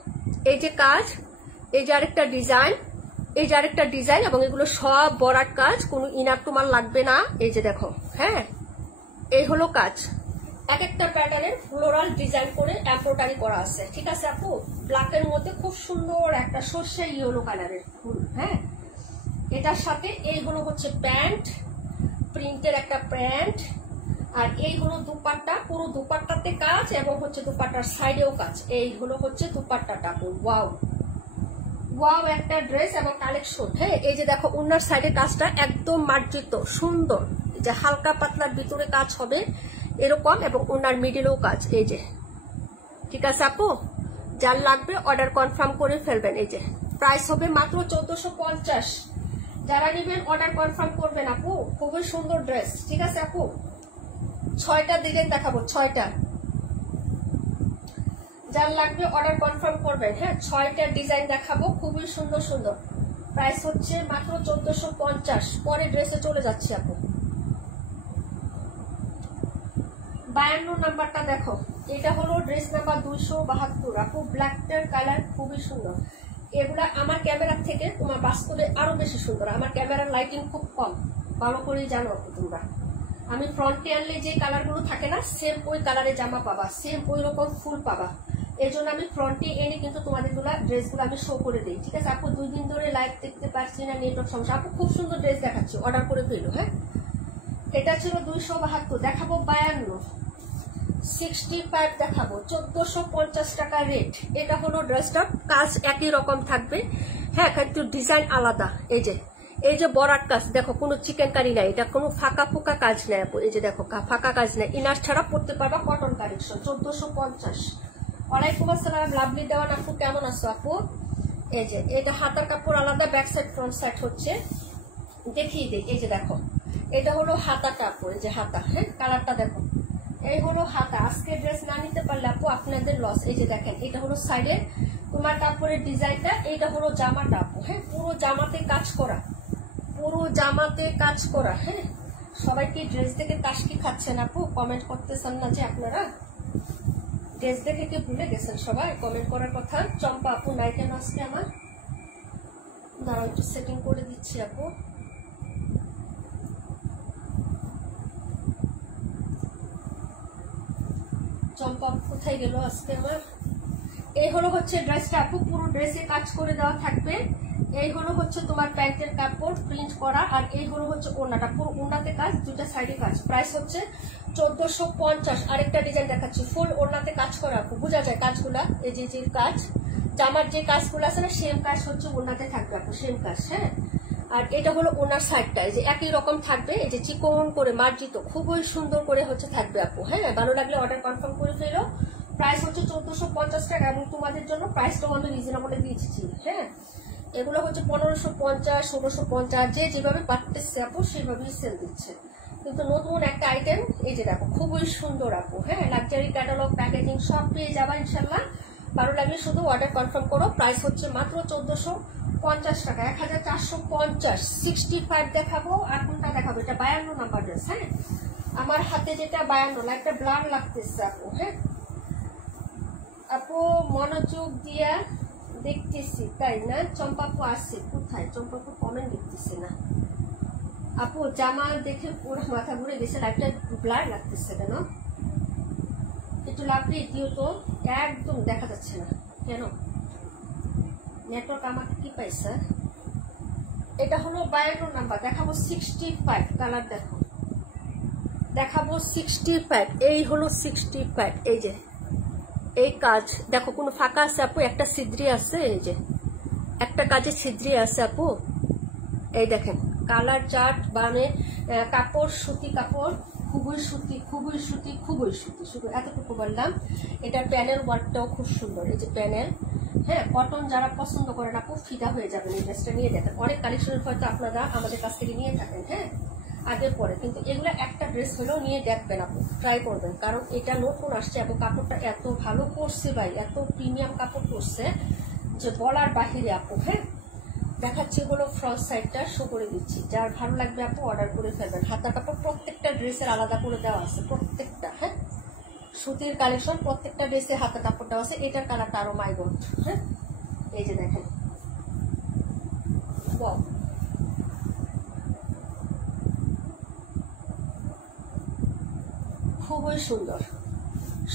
এই যে কাজ, এই যে আরেকটা ডিজাইন, এই যে আরেকটা ডিজাইন, এবং এগুলো সব বরাট কাজ, কোনো ইনার তোমার লাগবে না। এই যে দেখো, হ্যাঁ এই হলো কাজ। এক একটা প্যাটার্নের ফ্লোরাল ডিজাইন করে এমব্রয়ডারি করা আছে, ঠিক আছে আপু। ব্ল্যাকের মধ্যে খুব সুন্দর একটা সর্ষে ইয়েলো কালারের ফুল। হ্যাঁ, এটার সাথে এই হলো হচ্ছে প্যান্ট, প্রিন্টের একটা প্যান্ট, আর এই হলো দুপাট্টা, পুরো দুপাট্টাতে কাজ এবং হচ্ছে দুপাট্টার সাইডেও কাজ। এই হলো হচ্ছে দুপাট্টাটা আপু, ওয়াও ওয়াও একটা ড্রেস এবং কালেকশন। হ্যাঁ, এই যে দেখো ওনার সাইডে কাজটা একদম মার্জিত সুন্দর, যে হালকা পাতলার ভিতরে কাজ হবে এরকম, এবং ওনার মিডিলেও কাজ। এই যে ঠিক আছে আপু, যার লাগবে অর্ডার কনফার্ম করে ফেলবেন। এই যে প্রাইস হবে মাত্র 1450। যারা নেবেন অর্ডার কনফার্ম করবেন আপু, খুবই সুন্দর ড্রেস, ঠিক আছে আপু। 6টা ডিজাইন দেখাবো, 6টা, যার লাগবে অর্ডার কনফার্ম করবেন। হ্যাঁ, 6টা ডিজাইন দেখাবো, খুবই সুন্দর সুন্দর। প্রাইস হচ্ছে মাত্র 1450। পরে ড্রেসে চলে যাচ্ছে আপু। 52 নাম্বারটা দেখো, এটা হলো ড্রেস নাম্বার 272 আপু, ব্ল্যাকটার কালার খুবই সুন্দর। এগুলা আমার ক্যামেরার থেকে তোমার বাস্তবে আরো বেশি সুন্দর। আমার ক্যামেরার লাইটিং খুব কম, ভালো করেই জানো আপু তোমরা। আমি ফ্রন্টে আনলে যে কালারগুলো থাকে না, সেম ওই কালারে জামা পাবা, সেম ওই রকম ফুল পাবা। এই জন্য আমি ফ্রন্টে এনে কিন্তু তোমাদের ড্রেসগুলো আমি শো করে দিই, ঠিক আছে আপু। 2 দিন ধরে লাইভ দেখতে পারছি না, নেটওয়ার্ক সমস্যা। আপু খুব সুন্দর ড্রেস দেখাচ্ছি, অর্ডার করে ফেলো। হ্যাঁ, এটা ছিল 272, দেখাবো 52, 65 দেখাবো, 1450 টাকা রেট। এটা হলো ড্রেসটা, কাজ একই রকম থাকবে, হ্যাঁ কিন্তু ডিজাইন আলাদা। এই যে বরাট কাজ দেখো, কোনো চিকেন কারি নাই, এটা কোনো ফাঁকা ফোকা কাজ নাই আপু। এই যে দেখো ফাঁকা কাজ নাই, ইনার ছাড়া পড়তে পারবা, কটন কালেকশন। 1450। ওয়ালাইকুম আসসালাম, লাভলি দেওয়ান আপু, কেমন আছো আপু? এই যে এটা হাতার কাপড় আলাদা, ব্যাক সাইড ফ্রন্ট সাইড হচ্ছে দেখিয়ে দিই। এই যে দেখো, এটা হলো হাতাটা আপু, এই যে হাতা, হ্যাঁ কালারটা দেখো, এই হলো হাতা। আজকে ড্রেস না নিতে পারলে আপু আপনাদের লস। এই যে দেখেন, এটা হলো সাইডে তোমার কাপড়ের ডিজাইনটা, এটা হলো জামাটা আপু। হ্যাঁ, পুরো জামাতে কাজ করা, পুরো জামাতে কাজ করা। হ্যাঁ, সবাই কি ড্রেস দেখে তাসকি খাচ্ছেন আপু? কমেন্ট করতেছেন না যে আপনারা? ড্রেস দেখে কি ভুলে গেছেন সবাই কমেন্ট করার কথা? চম্পা আপু নাই কেন আজকে আমার? দাঁড়াও একটু সেটিং করে দিচ্ছি আপু। চম্পা কোথায় গেল আজকে আমার? এই হলো হচ্ছে ড্রেসটা আপু, পুরো ড্রেসে কাজ করে দেওয়া থাকবে। এই হলো হচ্ছে তোমার প্যান্টের কাপড় প্রিন্ট করা, আর এই হলো হচ্ছে ওড়নাটা, পুরো ওড়নাতে কাজ, দুইটা সাইডে কাজ। প্রাইস হচ্ছে 1450। আরেকটা ডিজাইন দেখাচ্ছি, ফুল ওড়নাতে কাজ করা আপু, বোঝা যায় কাজগুলা। এই যে কাজ, জামার যে কাজগুলো আছে না, সেম কাজ হচ্ছে ওড়নাতে থাকবে আপু, সেম কাজ। হ্যাঁ, আর এটা হলো ওনার সাইডটা, এই যে একই রকম থাকবে, এই যে চিকন করে মার্জিত, খুবই সুন্দর করে হচ্ছে থাকবে আপু। হ্যাঁ, ভালো লাগলে অর্ডার কনফার্ম করে ফেলো। প্রাইস হচ্ছে 1450 টাকা, এবং তোমাদের জন্য প্রাইসটাও আমি রিজনেবলে দিয়েছি। হ্যাঁ, এগুলো হচ্ছে 1550, 1650, যে যেভাবে পারতেছে আপু সেভাবেই সেল দিচ্ছে। কিন্তু নতুন একটা আইটেম, এই যে দেখো খুবই সুন্দর আপু। হ্যাঁ, লাক্সারি ক্যাটালগ, প্যাকেজিং সব পেয়ে যাবা ইনশাল্লাহ। ভালো লাগলে শুধু অর্ডার কনফার্ম করো। প্রাইস হচ্ছে মাত্র 1450 টাকা, 1450। 65 দেখাবো, আর কোনটা দেখাবো? এটা 52 নাম্বার ড্রেস। হ্যাঁ, আমার হাতে যেটা 52, একটা ব্লার লাগতেছে আপু। হ্যাঁ আপু, মনোযোগ দিয়া দেখতেছি তাই না? চম্পাপু আসছে কোথায়? চম্পাপু কমেন্ট দেখতেছে না আপু। জামা দেখে পুরো মাথা ঘুরে গেছে, লাইটটা ব্লার লাগতেছে কেন? একটু লাভলি দিও তো, একদম দেখা যাচ্ছে না কেন? নেটওয়ার্ক আমাকে কি পাইছে? এটা হলো 52 নাম্বার, দেখাবো 65 কালার। দেখো দেখাবো 65, এই হলো 65। এই যে এই কাজ দেখো, কোনো ফাঁকা আছে আপু? একটা ছিদ্রি আছে, এই যে একটা কাজে ছিদ্রি আছে আপু। এই দেখেন কালার চার্ট মানে কাপড় সুতি কাপড়, খুবই সুতি খুবই সুতি খুবই সুতি, শুধু এতটুকু বললাম। এটার প্যানেল ওয়ার্কটাও খুব সুন্দর, এই যে প্যানেল। হ্যাঁ, কটন যারা পছন্দ করেন আপু ফিদা হয়ে যাবেন, এই ড্রেসটা নিয়ে দেখেন। অনেক কালেকশনের হয়তো আপনারা আমাদের কাছ থেকে নিয়ে থাকেন, হ্যাঁ আগে পরে, কিন্তু এগুলো একটা ড্রেস হলেও নিয়ে দেখবেন আপু, ট্রাই করবেন, কারণ এটা নতুন আসছে এবং কাপড়টা এত ভালো করছে ভাই, এত প্রিমিয়াম কাপড় করছে যে বলার বাহিরে আপু। হ্যাঁ, দেখাচ্ছি এগুলো ফ্রন্ট সাইডটা শো করে দিচ্ছি, যার ভালো লাগবে আপু অর্ডার করে ফেলবেন। হাতা কাপড় প্রত্যেকটা ড্রেসের আলাদা করে দেওয়া আছে, প্রত্যেকটা। হ্যাঁ, সুতির কালেকশন, প্রত্যেকটা ড্রেসে হাতা কাপড় দেওয়া আছে। এটার কালারটা আরো মাইগন। হ্যাঁ, এই যে দেখেন, ওয়াও, খুবই সুন্দর,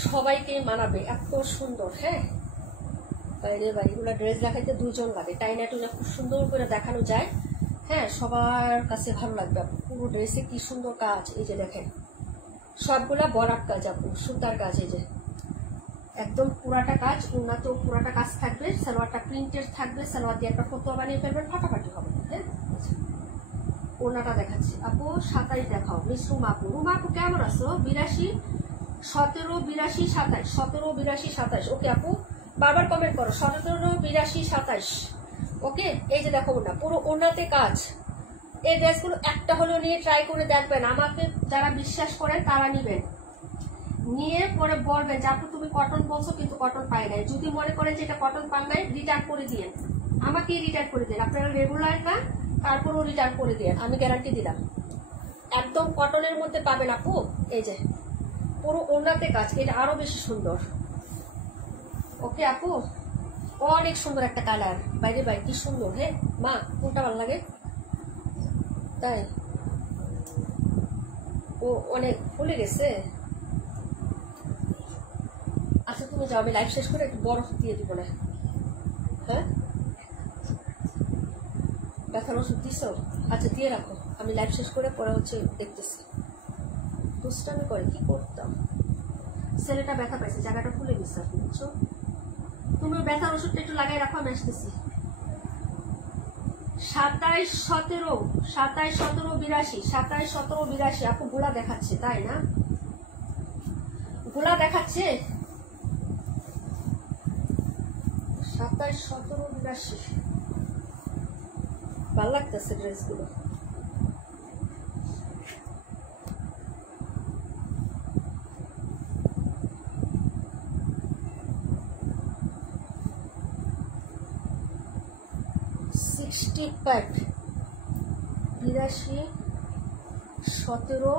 সবাইকে মানাবে, এত সুন্দর। হ্যাঁ বাইরে ভাই, এগুলো ড্রেস দেখাইতে দুজন লাগে, টাইনা টুইনা খুব সুন্দর করে দেখানো যায়। হ্যাঁ, সবার কাছে ভালো লাগবে আপু। পুরো ড্রেসে কি সুন্দর কাজ, এই যে দেখেন, সবগুলা বরাক কাজ আপু, সুতার কাজ, এই যে একদম পুরাটা কাজ, উন্নত পুরাটা কাজ থাকবে। সালোয়ারটা প্রিন্টেড থাকবে, সালোয়ার দিয়ে একটা ফটো বানিয়ে ফেলবেন, ফাটাফাটি হবে। হ্যাঁ, ওনাটা দেখাচ্ছি আপু, 27 দেখাও। মিস রুমা আপু, রুমা আপু কেমন আছো? 82 17 82 27, 17 82 27। ওকে আপু, বারবার কমেন্ট করো, 17 82 27। ওকে, এই যে দেখো না, পুরো ওনাতে কাজ। এই ড্রেসগুলো একটা হলেও নিয়ে ট্রাই করে দেখবেন, আমাকে যারা বিশ্বাস করেন তারা নিবেন, নিয়ে পরে বলবেন যে আপু তুমি কটন বলছো কিন্তু কটন পাই নাই। যদি মনে করেন যে এটা কটন পান নাই, রিটার্ন করে দিয়েন, আমাকে রিটার্ন করে দেন। আপনারা রেগুলার না, তারপরেও রিটার্ন করে দিয়েন, আমি গ্যারান্টি দিলাম। একদম কটনের মধ্যে পাবেন আপু। এই যে পুরো ওনাতে কাজ, এটা আরো বেশি সুন্দর। ওকে আপু, অনেক সুন্দর একটা কালার, বাইরে বাইরে কি সুন্দর। হ্যাঁ মা, কোনটা ভালো লাগে? তাই ও অনেক ফুলে গেছে। আচ্ছা তুমি যাও, আমি লাইভ শেষ করে একটু বরফ দিয়ে দিব না। হ্যাঁ, ব্যথার ওষুধ দিছ? আচ্ছা দিয়ে রাখো, আমি লাইভ শেষ করে পরে হচ্ছে দেখতেছি। দুষ্টামি করে কি করতাম, ছেলেটা ব্যথা পাইছে, জায়গাটা ফুলে গেছে আপনি, বুঝছো? তুমি ব্যথার ওষুধটা একটু লাগাই রাখো, আমি আসতেছি। 27 17 27 17 82, 27 17 82। আপু গোলা দেখাচ্ছে তাই না? গোলা দেখাচ্ছে 27 17 82। ভালো লাগতেছে ড্রেসগুলো। প্যাক 82 17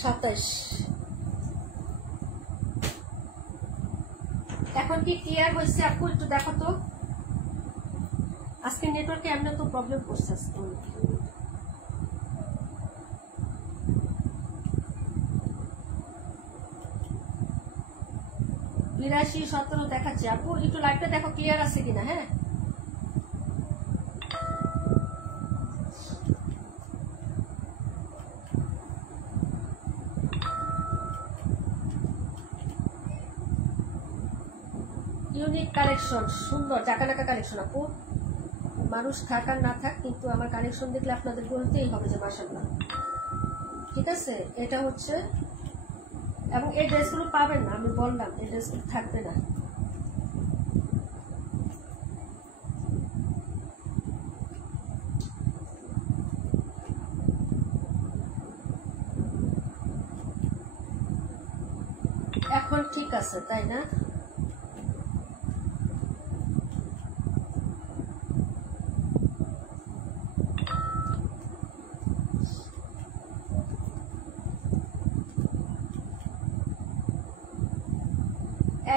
27। এখন কি ক্লিয়ার হয়েছে আপু? একটু দেখো তো, আজকে নেটওয়ার্কে এমন তো প্রবলেম করছে আজকে। 82 17 দেখাচ্ছে আপু, একটু লাইভটা দেখো ক্লিয়ার আছে কিনা। হ্যাঁ, ইউনিক কালেকশন, সুন্দর জাকানাকা কালেকশন আপু। মানুষ থাক আর না থাক, কিন্তু আমার কালেকশন দেখলে আপনাদের বলতেই হবে যে মাশাআল্লাহ। ঠিক আছে, এটা হচ্ছে, এবং এই ড্রেসগুলো পাবেন না, আমি বললাম এই ড্রেসগুলো থাকবে না। এখন ঠিক আছে তাই না?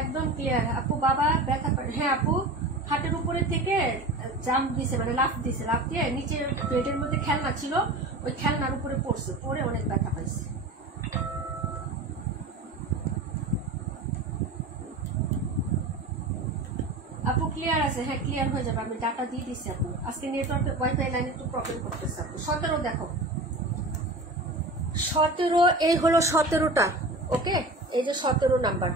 একদম ক্লিয়ার আপু। বাবা ব্যথা পায়? হ্যাঁ আপু, খাটের উপরে থেকে জাম্প দিছে, মানে লাফ দিছে, লাফ দিয়ে নিচে বেডের মধ্যে খেলনা ছিল, ওই খেলনার উপরে পড়ছে, পড়ে অনেক ব্যথা পাইছে। আপু ক্লিয়ার আছে? হ্যাঁ ক্লিয়ার হয়ে যাবে, আমি ডাটা দিয়ে দিচ্ছি আপু। আজকে নেটওয়ার্কে ওয়াইফাই লাইন একটু প্রবলেম করতেছে আপু। 17 দেখো, 17 এই হলো 17টা। ওকে, এই যে 17 নাম্বার,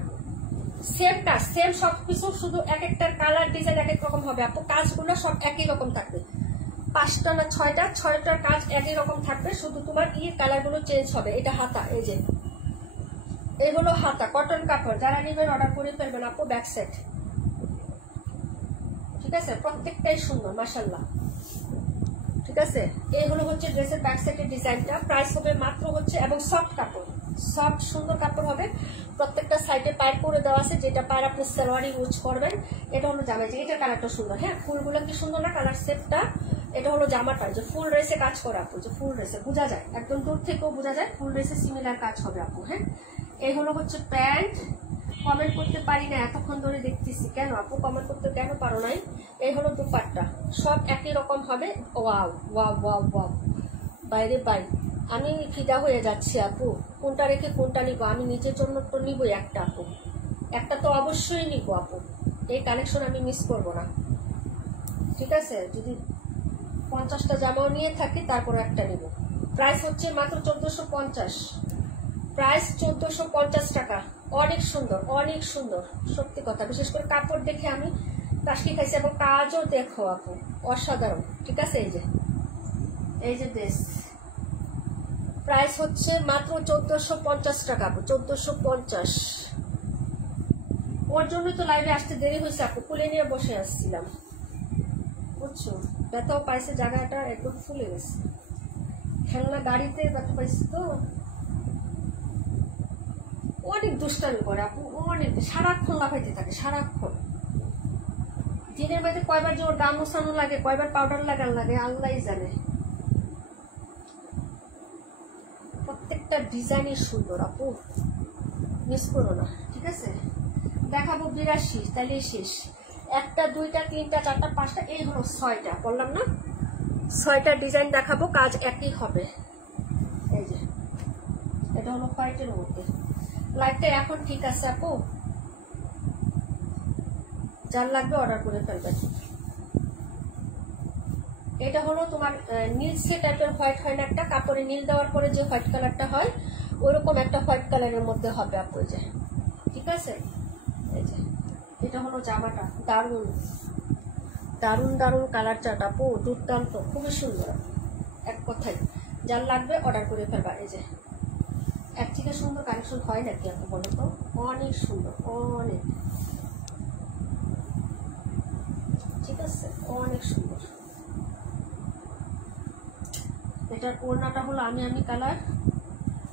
সেম কাজ, সেম সবকিছু, শুধু এক একটার কালার ডিজাইন এক এক রকম হবে আপু। কাজগুলো সব একই রকম থাকবে, 5টা না 6টার কাজ একই রকম থাকবে, শুধু তোমার কালার গুলো চেঞ্জ হবে। এটা হাতা, এই যে এই হলো হাতা, কটন কাপড়। যারা নেবেন অর্ডার করে ফেলবেন আপু। ব্যাক সেট, ঠিক আছে, প্রত্যেকটাই সুন্দর মাশাআল্লাহ, ঠিক আছে। এই হলো হচ্ছে ড্রেসের ব্যাক সেটের ডিজাইনটা। প্রাইস হবে মাত্র হচ্ছে, এবং সফট কাপড়, সফট সুন্দর কাপড় হবে। প্রত্যেকটা সাইডে পাইপ করে দেওয়া আছে, যেটা পায়ের আপনি সালোয়ারি ইউজ করবেন। এটা হলো জামা, যে এটা কালারটা সুন্দর, হ্যাঁ ফুলগুলো কি সুন্দর না কালার সেটটা। এটা হলো জামাটা, যে ফুল রেসে কাজ করে আপু, যে ফুল রেসে বোঝা যায়, একদম দূর থেকেও বোঝা যায় ফুল রেসে সিমিলার কাজ হবে আপু। হ্যাঁ, এই হলো হচ্ছে প্যান্ট। কমেন্ট করতে পারি না এতক্ষণ ধরে দেখতেছি, কেন আপু কমেন্ট করতে কেন পারো নাই। এই হলো দুপাট্টা, সব একই রকম হবে। ওয়াও ওয়াও ওয়াও ওয়াও, বাইরে বাই, আমি ফিদা হয়ে যাচ্ছি আপু। কোনটা রেখে কোনটা নিব, আমি নিজের জন্য তো নিবই একটা আপু, একটা তো অবশ্যই নিব আপু। এই কালেকশন আমি মিস করব না, ঠিক আছে। যদি 50টা জামাও নিয়ে থাকি তারপর একটা নিব। প্রাইস হচ্ছে মাত্র 1450, প্রাইস 1450 টাকা। অনেক সুন্দর, অনেক সুন্দর, সত্যি কথা। বিশেষ করে কাপড় দেখে আমি কাশকি খাইছি, এবং কাজও দেখো আপু অসাধারণ, ঠিক আছে। এই যে ড্রেস, প্রাইস হচ্ছে মাত্র 1450 টাকা আপু, 1450। ওর জন্য তো লাইভে আসতে দেরি হয়েছে আপু, কুলে নিয়ে বসে আসছিলাম, বুঝছো। ব্যথাও পাইছে, জায়গাটা একদম ফুলে গেছে, খেলনা গাড়িতে ব্যথা পাইছে তো। অনেক দুষ্টামি করে আপু, অনেক, সারাক্ষণ লাফাইতে থাকে, সারাক্ষণ। দিনের মধ্যে কয়বার যে ওর দাম মোছানো লাগে, কয়বার পাউডার লাগানো লাগে আল্লাহই জানে। প্রত্যেকটা ডিজাইনই সুন্দর আপু, মিস করো না, ঠিক আছে। দেখাবো 82, তাহলে শেষ। 1টা 2টা 3টা 4টা 5টা, এই হলো 6টা, বললাম না 6টা ডিজাইন দেখাবো, কাজ একই হবে। এই যে এটা হলো হোয়াইটের মধ্যে। লাইটটা এখন ঠিক আছে আপু, যার লাগবে অর্ডার করে ফেলবেন। এটা হলো তোমার নীলসে টাইপের হোয়াইট হয় না, একটা কাপড়ে নীল দেওয়ার পরে যে হোয়াইট কালারটা হয়, ওইরকম একটা হোয়াইট কালারের মধ্যে হবে আপু, যে ঠিক আছে। এই যে এটা হলো জামাটা, দারুন দারুন দারুন কালার চার্ট আপু, দুর্দান্ত, খুবই সুন্দর, এক কথায়। যার লাগবে অর্ডার করে ফেলবা। এই যে এক থেকে সুন্দর কালেকশন হয় নাকি আপু বলো তো, অনেক সুন্দর, অনেক, ঠিক আছে, অনেক সুন্দর। এটার ওড়নাটা হলো আমি কালার।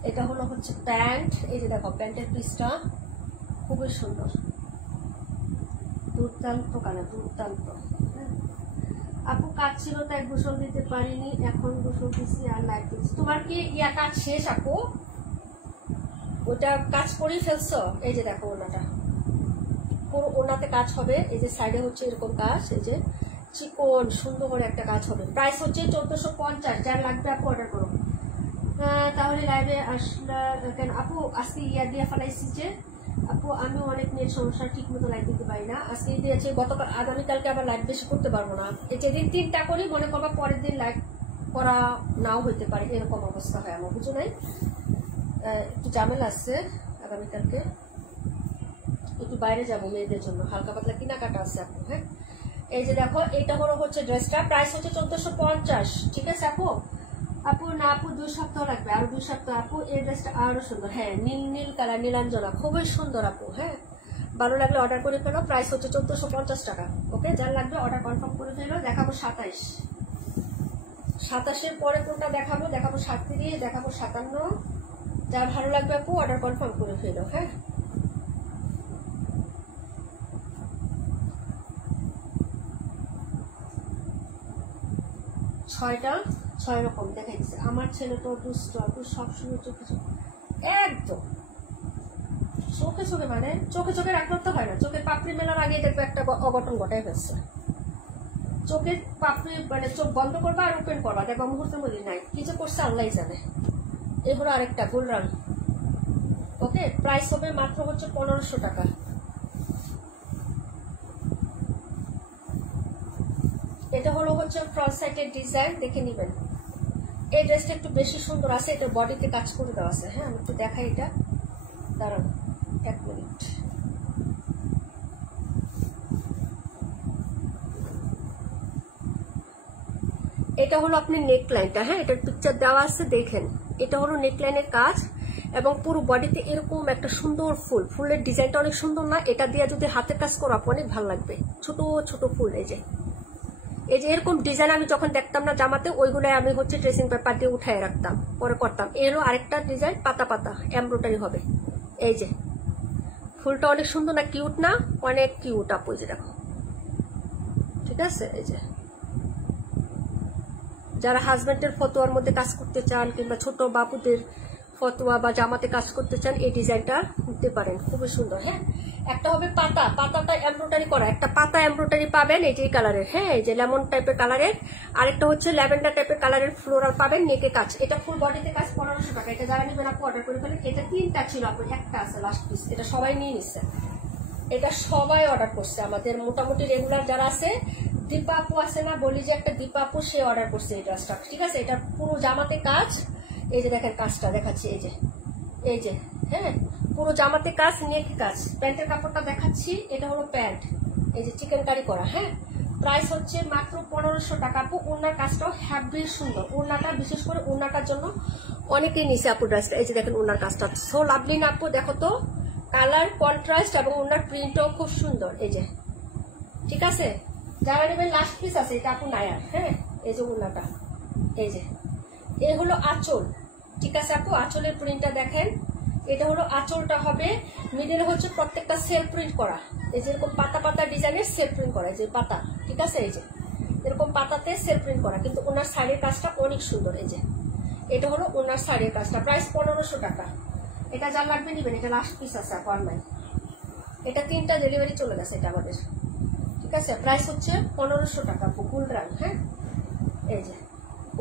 এটা হলো হচ্ছে প্যান্ট, এই যে দেখো প্যান্টের পিসটা খুবই সুন্দর, দুর্দান্ত কালার, দুর্দান্ত। আপু কাজ ছিল তাই গোসল দিতে পারিনি, এখন গোসল দিচ্ছি আর লাইট দিচ্ছি। তোমার কি কাজ শেষ আপু? ওটা কাজ করেই ফেলছো? এই যে দেখো ওনাটা, পুরো ওনাতে কাজ হবে। এই যে সাইডে হচ্ছে এরকম কাজ, এই যে চিকন সুন্দর করে একটা কাজ হবে। প্রাইস হচ্ছে 1450, যার লাগবে আপু অর্ডার করো। তাহলে লাইভে আসলে কেন আপু? আজকে দিয়ে ফেলাইছি যে আপু, আমি অনেক নেট সমস্যা, ঠিক মতো লাইভ দিতে পারি না। আজকে দিয়েছি, গতকাল আগামীকালকে আবার লাইভ বেশি করতে পারবো না। যেদিন 3টা করি মনে করবা পরের দিন লাইভ করা নাও হইতে পারে, এরকম অবস্থা হয় আমার, বুঝো নাই। একটু ঝামেলা আছে আগামীকালকে, একটু বাইরে যাবো মেয়েদের জন্য, হালকা পাতলা কেনাকাটা আছে আপু। হ্যাঁ, এই যে দেখো, এইটা হলো হচ্ছে ড্রেসটা, প্রাইস হচ্ছে 1450, ঠিক আছে আপু। আপু না আপু 2 সপ্তাহ লাগবে, আরো 2 সপ্তাহ আপু। এই ড্রেসটা আরো সুন্দর, হ্যাঁ নীল নীল কালার, নীলাঞ্জনা, খুবই সুন্দর আপু। হ্যাঁ, ভালো লাগলে অর্ডার করে ফেলো। প্রাইস হচ্ছে 1450 টাকা। ওকে, যার লাগবে অর্ডার কনফার্ম করে ফেলো। দেখাবো 27, 27-এর পরে কোনটা দেখাবো? দেখাবো 37, দেখাবো 57। যার ভালো লাগবে আপু অর্ডার কনফার্ম করে ফেলো। হ্যাঁ, ছয়টা 6 রকম দেখাইছে। আমার ছেলে তো দুষ্ট আপু, সবসময় চোখে চোখে, একদম চোখে চোখে, মানে চোখে চোখে রাখতে তো হয় না। চোখের পাপড়ি মেলার আগে দেখবে একটা অঘটন ঘটাই ফেলছে। চোখের পাপড়ি মানে চোখ বন্ধ করবা আর ওপেন করবা, দেখবা মুহূর্তের মধ্যে নাই কি যে করছে আল্লাহ জানে। এই হলো আরেকটা গোলরান। ওকে, প্রাইস হবে মাত্র হচ্ছে 1500 টাকা। এটা হলো হচ্ছে ফ্রন্ট সাইডের ডিজাইন, দেখে নিবেন। এই ড্রেসটা একটু বেশি সুন্দর আছে, এটা বডিতে কাজ করে দেওয়া আছে। হ্যাঁ, আমি একটু দেখাই, এটা দাঁড়ান 1 মিনিট। এটা হলো আপনি নেকলাইনটা, হ্যাঁ এটার পিকচার দেওয়া আছে দেখেন, এটা হলো নেকলাইনের কাজ এবং পুরো বডিতে এরকম একটা সুন্দর ফুল, ফুলের ডিজাইনটা অনেক সুন্দর না? এটা দিয়ে যদি হাতের কাজ করো অনেক ভালো লাগবে, ছোট ছোট ফুল। এই যে এরকম ডিজাইন আমি যখন দেখতাম না জামাতে, ওইগুলো আমি হচ্ছে ড্রেসিং পেপার দিয়ে উঠায় রাখতাম, পরে করতাম। এরও আরেকটা ডিজাইন পাতা পাতা এমব্রয়ডারি হবে। এই যে ফুলটা অনেক সুন্দর না, কিউট না? অনেক কিউট আপু, এই যে দেখো, ঠিক আছে? এই যে যারা হাজবেন্ডের ফতোয়ার মধ্যে কাজ করতে চান কিংবা ছোট বাবুদের ফতোয়া বা জামাতে কাজ করতে চান, এই ডিজাইনটা নিতে পারেন, খুবই সুন্দর। হ্যাঁ একটা হবে পাতা, পাতাটা এমব্রয়ডারি করা, একটা পাতা এমব্রয়ডারি পাবেন এই যে কালারের, হ্যাঁ এই যে লেমন টাইপের কালারের, আরেকটা হচ্ছে ল্যাভেন্ডার টাইপের কালারের ফ্লোরাল পাবেন নেকে কাজ। এটা ফুল বডিতে কাজ 1500 টাকা। এটা যারা নেবেন আপু অর্ডার করে ফেলেন। এটা 3টা ছিল আপু, একটা আছে লাস্ট পিস, এটা সবাই নিয়ে নিচ্ছে, এটা সবাই অর্ডার করছে আমাদের মোটামুটি রেগুলার যারা আছে। দীপা আপু আছে না, বলি যে একটা দীপা আপু, সে অর্ডার করছে এই ড্রেসটা, ঠিক আছে? এটা পুরো জামাতে কাজ, এই যে দেখেন কাজটা দেখাচ্ছি, এই যে হ্যাঁ পুরো জামাতে কাজ, নেক কাজ। প্যান্টের কাপড়টা দেখাচ্ছি, এটা হলো প্যান্ট, এই যে চিকেন কারি করা। হ্যাঁ প্রাইস হচ্ছে মাত্র 1500 টাকা আপু। ওড়নার কাজটাও হ্যাভি সুন্দর, ওড়নাটা বিশেষ করে ওড়নাটার জন্য অনেকেই নিছে আপু ড্রেসটা। এই যে দেখেন ওড়নার কাজটা সো লাভলি না আপু, দেখো তো কালার কন্ট্রাস্ট এবং ওড়নার প্রিন্টও খুব সুন্দর। এই যে ঠিক আছে, যারা নেবেন লাস্ট পিস আছে, এটা আপু নায়ার। হ্যাঁ এই যে ওড়নাটা, এই যে এই হলো আঁচল, ঠিক আছে আপু? আঁচলের প্রিন্টটা দেখেন, এটা হলো আঁচলটা হবে, মিডিলে হচ্ছে প্রত্যেকটা সেলফ প্রিন্ট করা, এই যে এরকম পাতা পাতা ডিজাইনের সেলফ প্রিন্ট করা, এই যে পাতা, ঠিক আছে? এই যে এরকম পাতাতে সেলফ প্রিন্ট করা, কিন্তু ওনার শাড়ির কাজটা অনেক সুন্দর। এই যে এটা হলো ওনার শাড়ির কাজটা, প্রাইস 1500 টাকা। এটা যা লাগবে নিবেন, এটা লাস্ট পিস আছে আপু অনলাইন, এটা 3টা ডেলিভারি চলে গেছে এটা আমাদের, ঠিক আছে? প্রাইস হচ্ছে 1500 টাকা আপু, ফুল রাং। হ্যাঁ এই যে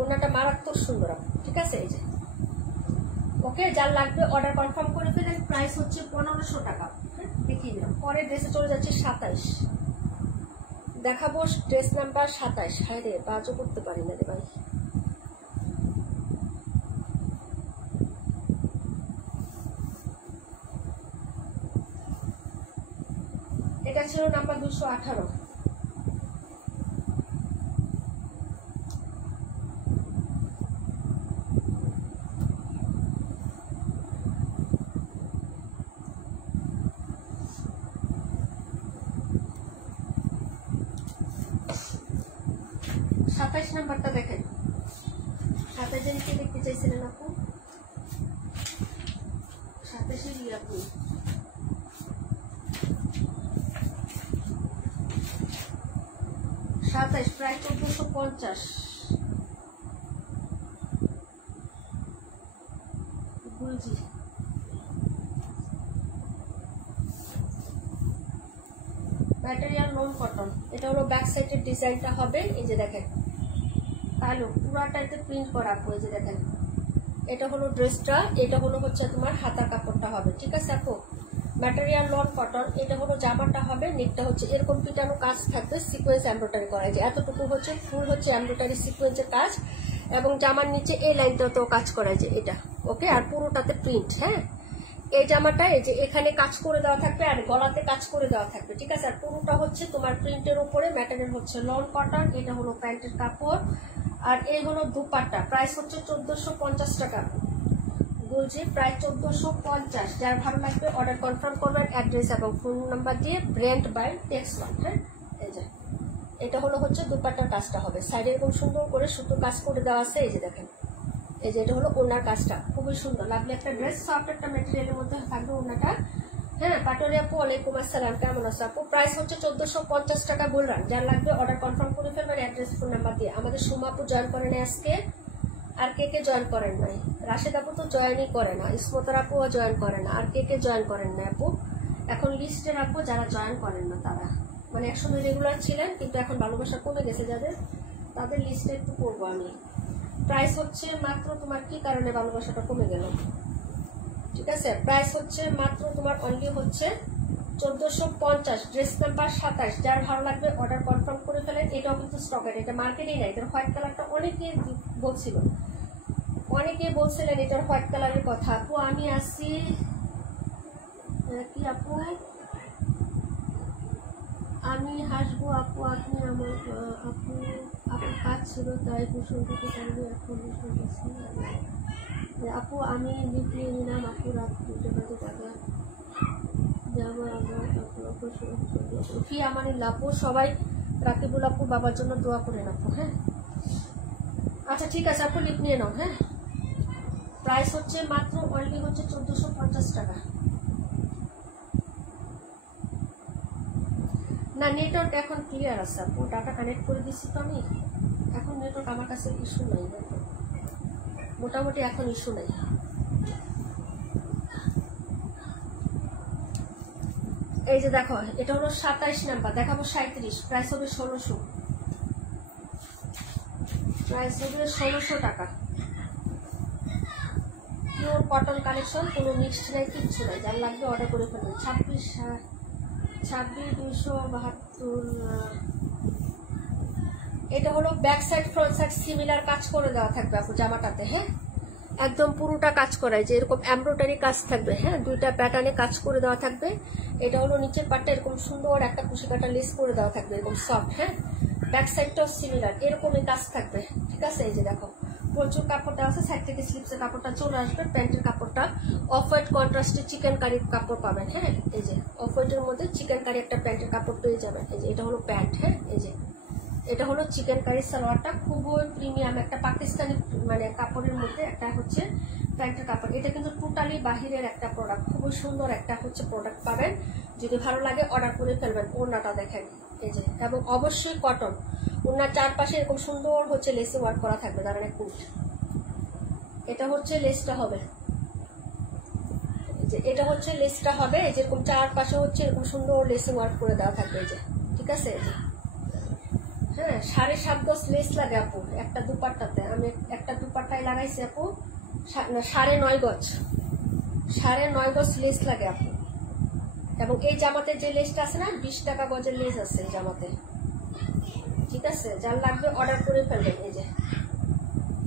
ওনাটা মারাত্মক সুন্দর আপু, ঠিক আছে? এই যে ওকে, যার লাগবে অর্ডার কনফার্ম করে ফেলেন। প্রাইস হচ্ছে 1500 টাকা। দেখিয়ে দিলাম, পরে ড্রেসে চলে যাচ্ছে 27 দেখাবো, ড্রেস নাম্বার 27। হায় রে, বাজও করতে পারি না রে ভাই। এটা ছিল নাম্বার 218। নাম্বারটা দেখেন, 27 নিচে দেখতে চাইছিলেন আপু, 27 আপু। প্রায় 1450। বুঝি ম্যাটেরিয়াল নন কটন। এটা হলো ব্যাক সাইডের ডিজাইনটা হবে, এই যে দেখেন কালো পুরাটাতে প্রিন্ট করা আপু, এই যে দেখেন এটা হলো ড্রেসটা, এটা হলো হচ্ছে তোমার হাতার কাপড়টা হবে, ঠিক আছে আপু? ম্যাটেরিয়াল নন কটন। এটা হলো জামাটা হবে, নেকটা হচ্ছে এরকম পিটানো কাজ থাকবে, সিকোয়েন্স এমব্রয়ডারি করা, যে এতটুকু হচ্ছে ফুল হচ্ছে এমব্রয়ডারি সিকোয়েন্সের কাজ, এবং জামার নিচে এই লাইনটাতেও কাজ করা, যে এটা ওকে, আর পুরোটাতে প্রিন্ট। হ্যাঁ এই জামাটা এই যে এখানে কাজ করে দেওয়া থাকবে আর গলাতে কাজ করে দেওয়া থাকবে, ঠিক আছে? আর পুরোটা হচ্ছে তোমার প্রিন্টের উপরে, ম্যাটেরিয়াল হচ্ছে নন কটন। এটা হলো প্যান্টের কাপড়, আর এই হলো দুপাট্টা। প্রাইস হচ্ছে 1450 টাকা। বলছি প্রায় 1450। যার ভালো লাগবে অর্ডার কনফার্ম করবেন অ্যাড্রেস এবং ফোন নাম্বার দিয়ে, ব্র্যান্ড বাই টেক্স ওয়ান। হ্যাঁ এই যে এটা হলো হচ্ছে দুপাট্টার কাজটা হবে, সাইডে এরকম সুন্দর করে সুতো কাজ করে দেওয়া আছে, এই যে দেখেন এই যে এটা হলো ওনার কাজটা, খুবই সুন্দর লাগবে একটা ড্রেস, সফট একটা ম্যাটেরিয়ালের মধ্যে থাকবে ওনাটা। হ্যাঁ পাটোয়ারি আপু, ওয়ালাইকুম আসসালাম, কেমন আছো আপু? প্রাইস হচ্ছে 1450 টাকা বললাম। যার লাগবে অর্ডার কনফার্ম করে ফেলবেন অ্যাড্রেস ফোন নাম্বার দিয়ে। আমাদের সুমা আপু জয়েন করেন আজকে, আর কে কে জয়েন করেন নাই? রাশেদ আপু তো জয়েনই করে না, ইসমতার আপুও জয়েন করে না, আর কে কে জয়েন করেন না আপু? এখন লিস্টে রাখবো যারা জয়েন করেন না, তারা মানে একসময় রেগুলার ছিলেন কিন্তু এখন ভালোবাসা কমে গেছে যাদের, তাদের লিস্টে একটু করবো আমি। প্রাইস হচ্ছে মাত্র তোমার কি কারণে ভালোবাসাটা কমে গেল, ঠিক আছে? প্রাইস হচ্ছে মাত্র তোমার অনলি হচ্ছে 1450, ড্রেস নাম্বার 27। যার ভালো লাগবে অর্ডার কনফার্ম করে ফেলেন। এটাও কিন্তু স্টকের, এটা মার্কেটেই নাই। এটার হোয়াইট কালারটা অনেকেই বলছিল, অনেকেই বলছিলেন এটার হোয়াইট কালারের কথা। আপু আমি আসছি কি আপু, আমি হাসবো আপু, আপনি আমার আপু আপু কাজ ছিল তাই পোষণ থেকে করবি এখন আপু আমি লিপ নিয়ে নিলাম আপু রাত 2টা বাজে টাকা যাবো আমরা ফি আমানি লাপু সবাই রাকিবুল আপু বাবার জন্য দোয়া করে রাখো। হ্যাঁ আচ্ছা ঠিক আছে আপু লিপ নিয়ে নাও। হ্যাঁ প্রাইস হচ্ছে মাত্র অনলি হচ্ছে 1450 টাকা। না নেটওয়ার্ক এখন ক্লিয়ার আছে আপু, ডাটা কানেক্ট করে দিচ্ছি তো আমি, এখন নেটওয়ার্ক আমার কাছে ইস্যু নাই, মোটামুটি এখন ইস্যু নাই। এই যে দেখো এটা হলো 27 নাম্বার, দেখাবো 37, প্রাইস হবে 1600, প্রাইস হবে 1600 টাকা। পিওর কটন কালেকশন, কোনো মিক্সড নাই, কিচ্ছু নাই, যার লাগবে অর্ডার করে ফেলবেন। 26,272। এটা হলো back side front side similar কাজ করে দেওয়া থাকবে আপু জামাটাতে। হ্যাঁ একদম পুরোটা কাজ করায় যে এরকম এমব্রয়ডারি কাজ থাকবে। হ্যাঁ দুইটা প্যাটার্নে কাজ করে দেওয়া থাকবে। এটা হলো নিচের পাটটা এরকম সুন্দর একটা কুশি কাটা লেস করে দেওয়া থাকবে এরকম সফট। হ্যাঁ ব্যাক সাইডটাও সিমিলার এরকমই কাজ থাকবে। ঠিক আছে এই যে দেখো প্রচুর কাপড়টা আছে, সাইড থেকে স্লিপসের কাপড়টা চলে আসবে, প্যান্টের কাপড়টা অফ হোয়াইট কন্ট্রাস্টে চিকেন কারির কাপড় পাবেন। হ্যাঁ এই যে অফ হোয়াইটের মধ্যে চিকেন কারি একটা প্যান্টের কাপড় পেয়ে যাবেন। এই যে এটা হলো প্যান্ট। হ্যাঁ এই যে এটা হলো চিকেন কারি সালোয়ারটা, খুবই প্রিমিয়াম একটা পাকিস্তানি মানে কাপড়ের মধ্যে একটা হচ্ছে প্যান্টের কাপড়। এটা কিন্তু টোটালি বাহিরের একটা প্রোডাক্ট, খুবই সুন্দর একটা হচ্ছে প্রোডাক্ট পাবেন। যদি ভালো লাগে অর্ডার করে ফেলবেন। ওড়নাটা দেখেন এই যে, এবং অবশ্যই কটন। ওড়নার চারপাশে এরকম সুন্দর হচ্ছে লেসে ওয়ার্ক করা থাকবে। দাঁড়ান একটু, এটা হচ্ছে লেসটা হবে, যে এটা হচ্ছে লেসটা হবে যেরকম চারপাশে হচ্ছে এরকম সুন্দর লেসে ওয়ার্ক করে দেওয়া থাকবে। এই যে ঠিক আছে এই যে হ্যাঁ 7.5 গজ লেস লাগে আপু একটা দুপাট্টাতে। আমি একটা দুপাট্টায় লাগাইছি আপু 9.5 গজ, 9.5 গজ লেস লাগে আপু। এবং এই জামাতে যে লেসটা আছে না 20 টাকা গজের লেস আছে এই জামাতে। ঠিক আছে যার লাগবে অর্ডার করে ফেলবেন। এই যে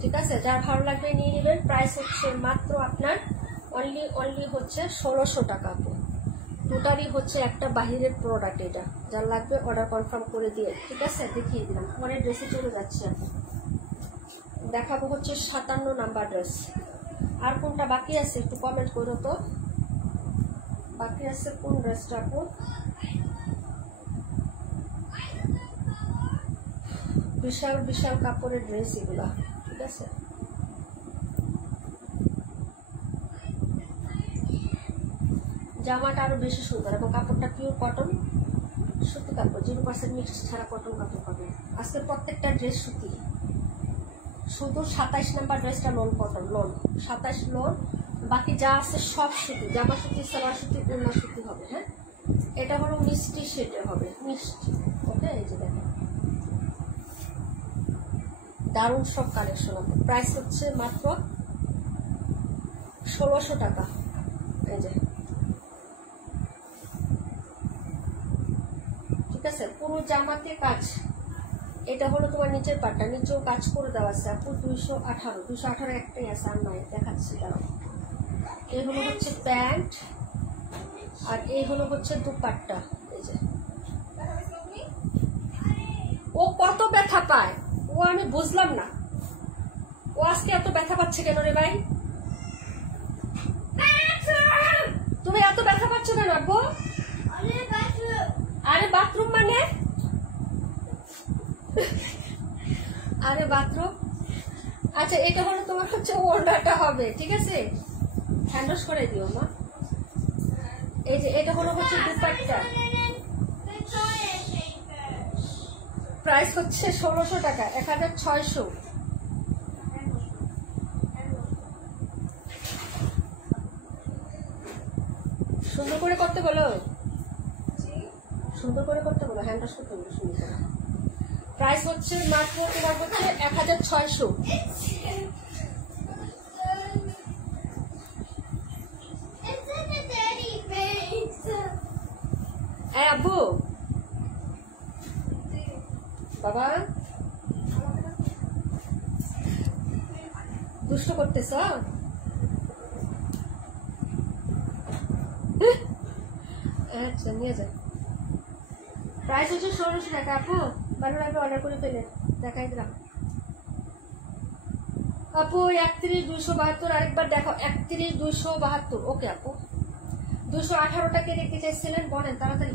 ঠিক আছে যার ভালো লাগবে নিয়ে নেবেন। প্রাইস হচ্ছে মাত্র আপনার অনলি হচ্ছে 1600 টাকা আপু। টোটালি হচ্ছে একটা বাহিরের প্রোডাক্ট, এটা যার লাগবে অর্ডার কনফার্ম করে দিয়ে। ঠিক আছে দেখিয়ে দিলাম। পরের ড্রেসে চলে যাচ্ছে আপু, দেখাবো হচ্ছে 57 নাম্বার ড্রেস। আর কোনটা বাকি আছে একটু কমেন্ট করো তো, বাকি আছে কোন ড্রেসটা আপু? বিশাল বিশাল কাপড়ের ড্রেস এগুলা। ঠিক আছে জামাটা আরো বেশি সুন্দর এবং কাপড়টা পিওর কটন সুতি কাপড়, 0% মিক্স ছাড়া কটন কাপড় পাবে। আজকে প্রত্যেকটা ড্রেস সুতি, শুধু 27 নাম্বার ড্রেসটা নন কটন, নন 27 নন, বাকি যা আছে সব সুতি। জামা সুতি, সালোয়ার সুতি, ওড়না সুতি হবে। হ্যাঁ এটা হলো মিষ্টি শেডের হবে, মিষ্টি। ওকে এই যে দেখেন দারুণ সব কালেকশন হবে। প্রাইস হচ্ছে মাত্র 1600 টাকা। এই যে ঠিক আছে পুরো জামাতে কাজ। এটা হলো তোমার নিচের পাটটা, নিচেও কাজ করে দেওয়া আছে আপু। 218 একটাই আছে, আর নয় দেখাচ্ছি দাঁড়াও। এই হলো হচ্ছে প্যান্ট আর এই হলো হচ্ছে দুপাট্টা। এই যে ও কত ব্যথা পায় ও আমি বুঝলাম না, ও আজকে এত ব্যথা পাচ্ছে কেন রে ভাই? তুমি এত ব্যথা পাচ্ছ কেন আব্বু? আরে বাথরুম মানে আরে বাথরুম। আচ্ছা এটা হলো তোমার হচ্ছে ওড়নাটা হবে। ঠিক আছে হ্যান্ডওয়াশ করে দিও মা। এই যে এটা হলো হচ্ছে দুপাট্টা, প্রাইস হচ্ছে 1600 টাকা, 1600। সুন্দর করে করতে বলো, সুন্দর করে করতে বলো, হ্যান্ড ওয়াশ করতে বলো সুন্দর করে। প্রাইস হচ্ছে মাত্র তোমার হচ্ছে 1600। আব্বু বাবা দুষ্ট করতেছ? আচ্ছা নিয়ে যান। প্রাইস হচ্ছে 1600 টাকা আপু, ভালো লাগবে অর্ডার করে ফেলে। দেখাই দিলাম আপু 31,272 আরেকবার দেখো 31,272 ওকে আপু 218টা কে দেখতে চাইছিলেন বলেন তাড়াতাড়ি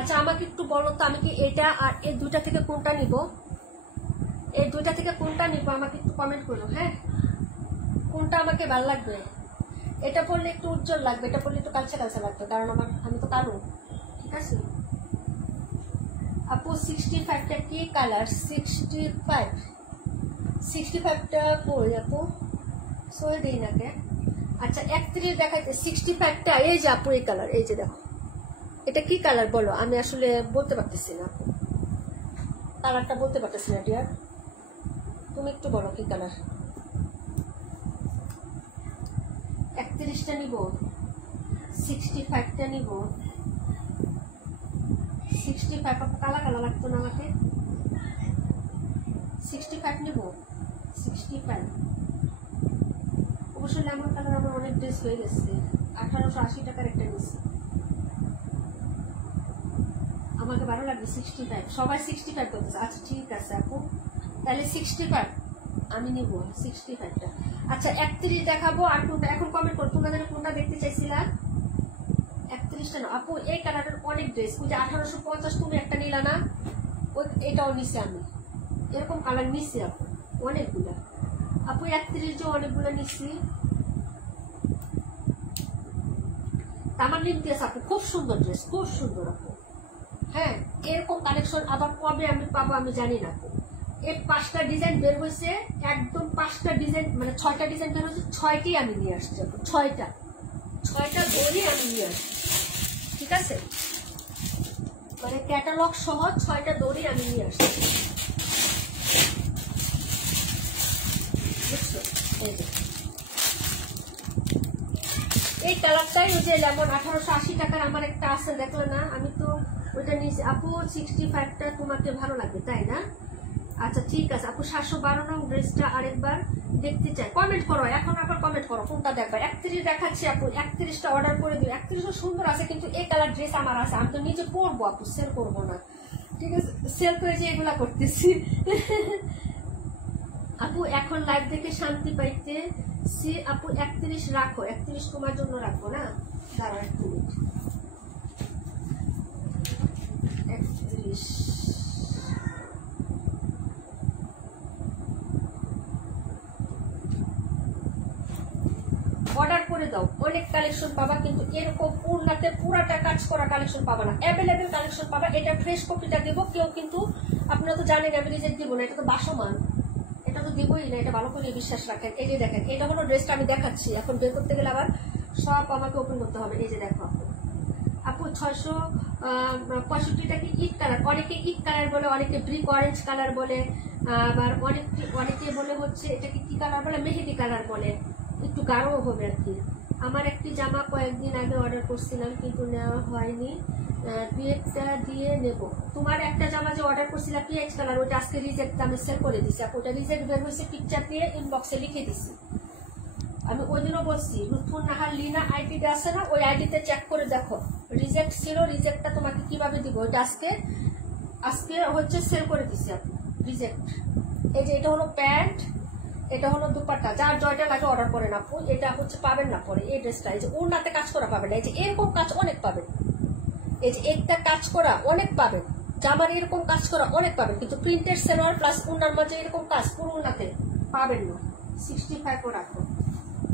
আচ্ছা আমাকে একটু বলো তো আমি কি এটা আর এই দুইটা থেকে কোনটা নিব এই দুইটা থেকে কোনটা নিব আমাকে একটু কমেন্ট করো হ্যাঁ কোনটা আমাকে ভালো লাগবে এটা পড়লে একটু উজ্জ্বল লাগবে এটা পড়লে একটু কালচে কালচে লাগবে কারণ আমি তো কালো ঠিক আছে আপু 65টা কি কালার 65টা কই আপু সই দেই না কে আচ্ছা 31 দেখাইতে 65টা এই যে আপু এই কালার এই যে দেখো এটা কি কালার বলো আমি আসলে বলতে পারতেছি না কালারটা বলতে পারতেছি না ডিয়ার তুমি একটু বলো কি কালার 31টা নিব 65টা নিব 65 কালা কালা লাগতো না আমাকে 65 নিব 65 অবশ্য লেমন কালার আমার অনেক ড্রেস হয়ে গেছে 1880 টাকার একটা নিয়েছি আমাকে ভালো লাগবে 65 সবাই 65 করতেছে আচ্ছা ঠিক আছে আপু তাহলে 65 আমি নিব 65টা আচ্ছা 31 দেখাবো আর কোনটা এখন কমেন্ট করো তোমরা কোনটা দেখতে চাইছিলা 31টা না আপু এই কালারের অনেক ড্রেস ওই যে 1850 তুমি একটা নিলা না ওই এটাও নিছি আমি এরকম কালার নিছি আপু অনেকগুলা আপু 31 যে অনেকগুলো নিছি আমার নিমতিয়াস আপু খুব সুন্দর ড্রেস খুব সুন্দর আপু হ্যাঁ এরকম কালেকশন আবার কবে আমি পাবো আমি জানি না এই 5টা ডিজাইন বের হয়েছে একদম 5টা ডিজাইন মানে 6টা ডিজাইন বের হয়েছে 6টি আমি নিয়ে আসছি 6টা দড়ি আমি নিয়ে আসছি ঠিক আছে মানে ক্যাটালগ সহ 6টা দড়ি আমি নিয়ে আসছি বুঝছো এই কালারটাই ওই যে লেমন 1880 টাকার আমার একটা আছে দেখলো না আমি তো ওইটা নিয়েছি আপু 65টা তোমাকে ভালো লাগবে তাই না আচ্ছা ঠিক আছে আপু 712 নং ড্রেসটা আরেকবার দেখতে চাই কমেন্ট করো এখন আবার কমেন্ট করো কোনটা দেখবা 31 দেখাচ্ছি আপু 31টা অর্ডার করে দিও 31ও সুন্দর আছে কিন্তু এই কালার ড্রেস আমার আছে আমি তো নিজে পরবো আপু সেল করবো না ঠিক আছে সেল করে যে এগুলা করতেছি আপু এখন লাইভ দেখে শান্তি পাইতে সি আপু 31 রাখো 31 তোমার জন্য রাখবো না দাঁড়াও এক মিনিট 31 অর্ডার করে দাও অনেক কালেকশন পাবা কিন্তু এরকম পূর্ণাতে পুরাটা কাজ করা কালেকশন পাবা না অ্যাভেলেবেল কালেকশন পাবা এটা ফ্রেশ কপিটা দেব কেউ কিন্তু আপনারা তো জানেন আমি রিজেক্ট দিব না এটা তো বাসমান এটা তো দিবই না এটা ভালো করে বিশ্বাস রাখেন এই যে দেখেন এটা হলো ড্রেসটা আমি দেখাচ্ছি এখন বের করতে গেলে আবার সব আমাকে ওপেন করতে হবে এই যে দেখো আপু 665টা কি ইট কালার অনেকে ইট কালার বলে অনেকে ব্রিক অরেঞ্জ কালার বলে আবার অনেকে বলে হচ্ছে এটাকে কি কালার বলে মেহেদি কালার বলে একটু গাঢ় হবে আর কি আমার একটি জামা কয়েকদিন আগে অর্ডার করছিলাম কিন্তু নেওয়া হয়নি পিএইচটা দিয়ে নেব তোমার একটা জামা যে অর্ডার করছিলাম পিএইচ কালার ওটা আজকে রিজেক্ট আমি সেল করে দিছি আপু ওটা রিজেক্ট বের হয়েছে পিকচার দিয়ে ইনবক্সে লিখে দিছি আমি ওই দিনও বলছি লুৎফুন নাহার লিনা আইডিতে আছে না ওই আইডিতে চেক করে দেখো রিজেক্ট ছিল রিজেক্টটা তোমাকে কিভাবে দিব ওইটা আজকে হচ্ছে সেল করে দিছি আপু রিজেক্ট এই যে এটা হলো প্যান্ট এটা হলো দুপাট্টা যার জয়টা লাগে অর্ডার করেন আপু এটা হচ্ছে পাবেন না পরে এই ড্রেসটা এই যে ওড়নাতে কাজ করা পাবেন এই যে এরকম কাজ অনেক পাবেন এই যে একটা কাজ করা অনেক পাবেন জামার এরকম কাজ করা অনেক পাবেন কিন্তু প্রিন্টেড সালোয়ার প্লাস ওড়নার মাঝে এরকম কাজ পুরো ওড়নাতে পাবেন না 65 রাখো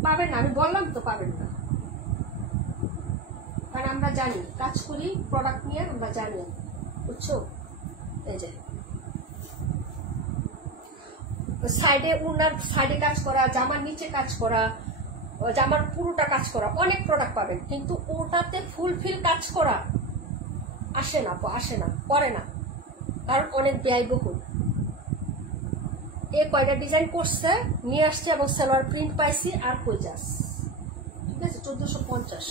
পাবেন না আমি বললাম তো পাবেন না কারণ আমরা জানি কাজ করি প্রোডাক্ট নিয়ে আমরা জানি বুঝছো এই যে সাইডে উনার সাইডে কাজ করা জামার নিচে কাজ করা জামার পুরোটা কাজ করা অনেক প্রোডাক্ট পাবেন কিন্তু ওটাতে ফুলফিল কাজ করা আসে না করে না কারণ অনেক ব্যয়বহুল এই কয়টা ডিজাইন করছে নিয়ে আসছে এবং সালোয়ার প্রিন্ট পাইছি আর কইজাস ঠিক আছে 1450